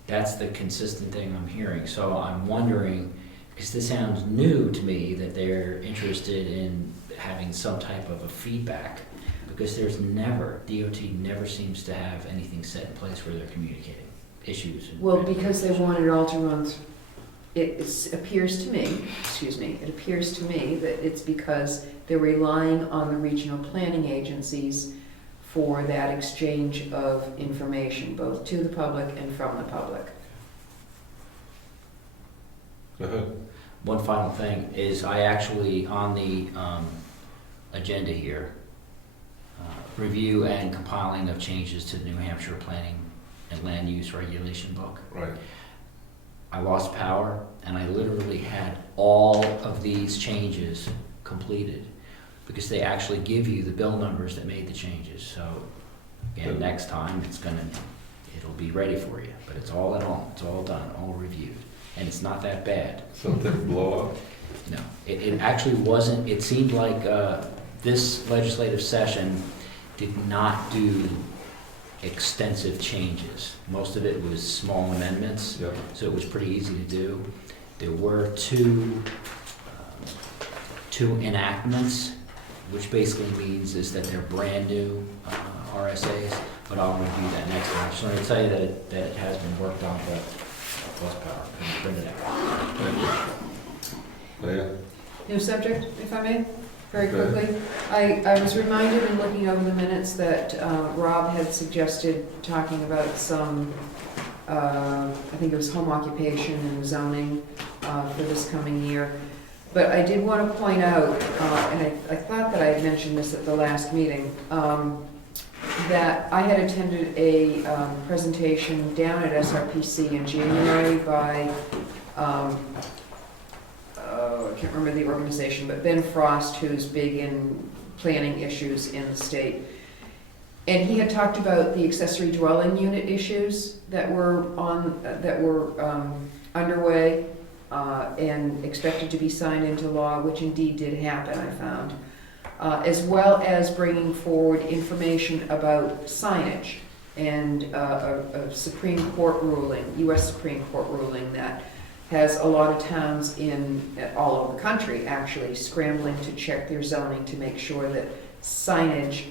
That's the consistent thing I'm hearing. So I'm wondering, because this sounds new to me, that they're interested in having some type of a feedback, because DOT never seems to have anything set in place where they're communicating issues. Well, because they want it all to run, appears to me, it appears to me that it's because they're relying on the regional planning agencies for that exchange of information, both to the public and from the public. Go ahead. One final thing is I actually, on the agenda here, review and compiling of changes to the New Hampshire Planning and Land Use Regulation book. Right. I lost power and I literally had all of these changes completed because they actually give you the bill numbers that made the changes. So again, next time it'll be ready for you, but it's all at home, it's all done, all reviewed. And it's not that bad. So it didn't blow up? No, it actually wasn't. It seemed like this legislative session did not do extensive changes. Most of it was small amendments, Yep. so it was pretty easy to do. There were two enactments, which basically means is that they're brand new RSAs, but I'll review that next time. Just want to tell you that it has been worked on, but I lost power, couldn't print it out. Yeah. New subject, if I may, very Okay. quickly. I was reminded in looking over the minutes that Rob had suggested talking about some, I think it was home occupation and zoning for this coming year. But I did want to point out, and I thought that I had mentioned this at the last meeting, that I had attended a presentation down at SRPC in January by, I can't remember the organization, but Ben Frost, who's big in planning issues in the state. And he had talked about the accessory dwelling unit issues that were underway and expected to be signed into law, which indeed did happen, I found. As well as bringing forward information about signage and a Supreme Court ruling, U.S. Supreme Court ruling that has a lot of towns all over the country actually scrambling to check their zoning to make sure that signage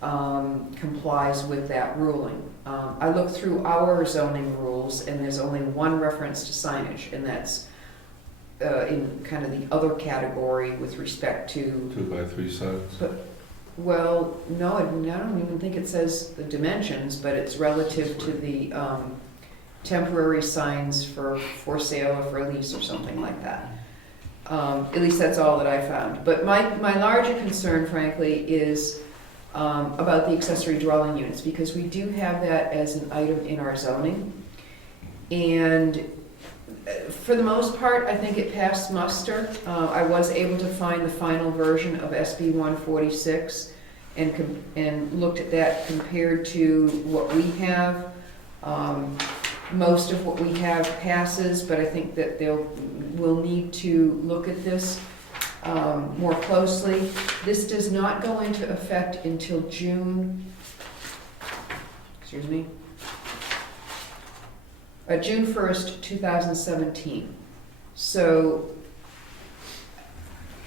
complies with that ruling. I looked through our zoning rules and there's only one reference to signage, and that's in kind of the other category with respect to... 2x3 signs? Well, no, I don't even think it says the dimensions, but it's relative to the temporary signs for sale or for lease or something like that. At least that's all that I found. But my larger concern, frankly, is about the accessory dwelling units, because we do have that as an item in our zoning. And for the most part, I think it passed muster. I was able to find the final version of SB 146 and looked at that compared to what we have. Most of what we have passes, but I think that we'll need to look at this more closely. This does not go into effect until June 1st, 2017. So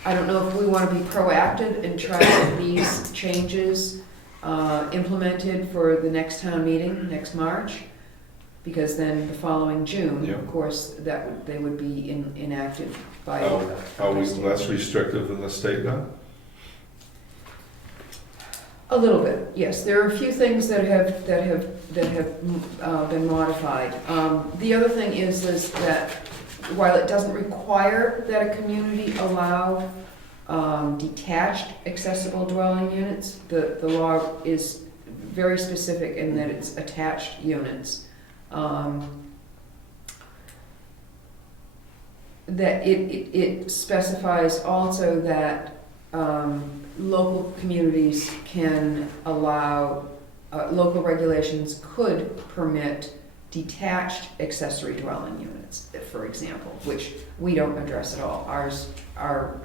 I don't know if we want to be proactive and try to get these changes implemented for the next town meeting, next March. Because then the following June, Yep. of course, they would be enacted by. Are we less restrictive than the state now? A little bit, yes. There are a few things that have been modified. The other thing is that while it doesn't require that a community allow detached accessible dwelling units, the law is very specific in that it's attached units. That it specifies also that local communities can allow, local regulations could permit detached accessory dwelling units, for example, which we don't address at all. Our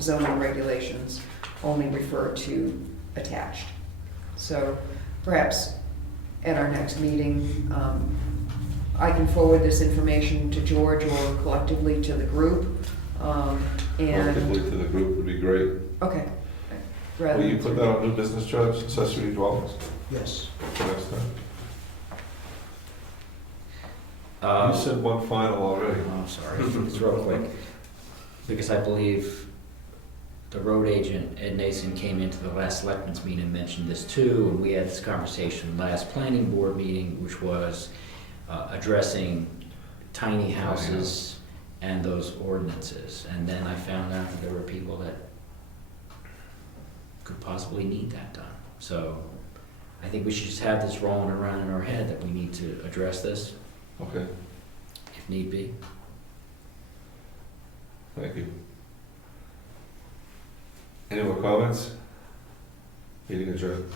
zoning regulations only refer to attached. So perhaps at our next meeting, I can forward this information to George or collectively to the group. Collectively to the group would be great. Okay. Will you put that on new business charge, accessory dwellings, Yes. for next You said one final already. Oh, I'm sorry, it's real quick. Because I believe the road agent, Ed Nason, came into the last selectmen's meeting and mentioned this too, and we had this conversation last planning board meeting, which was addressing tiny houses and those ordinances. And then I found out that there were people that could possibly need that done. So I think we should just have this rolling around in our head that we need to address this Okay, if need be. thank you. Any more comments? Meeting adjourned.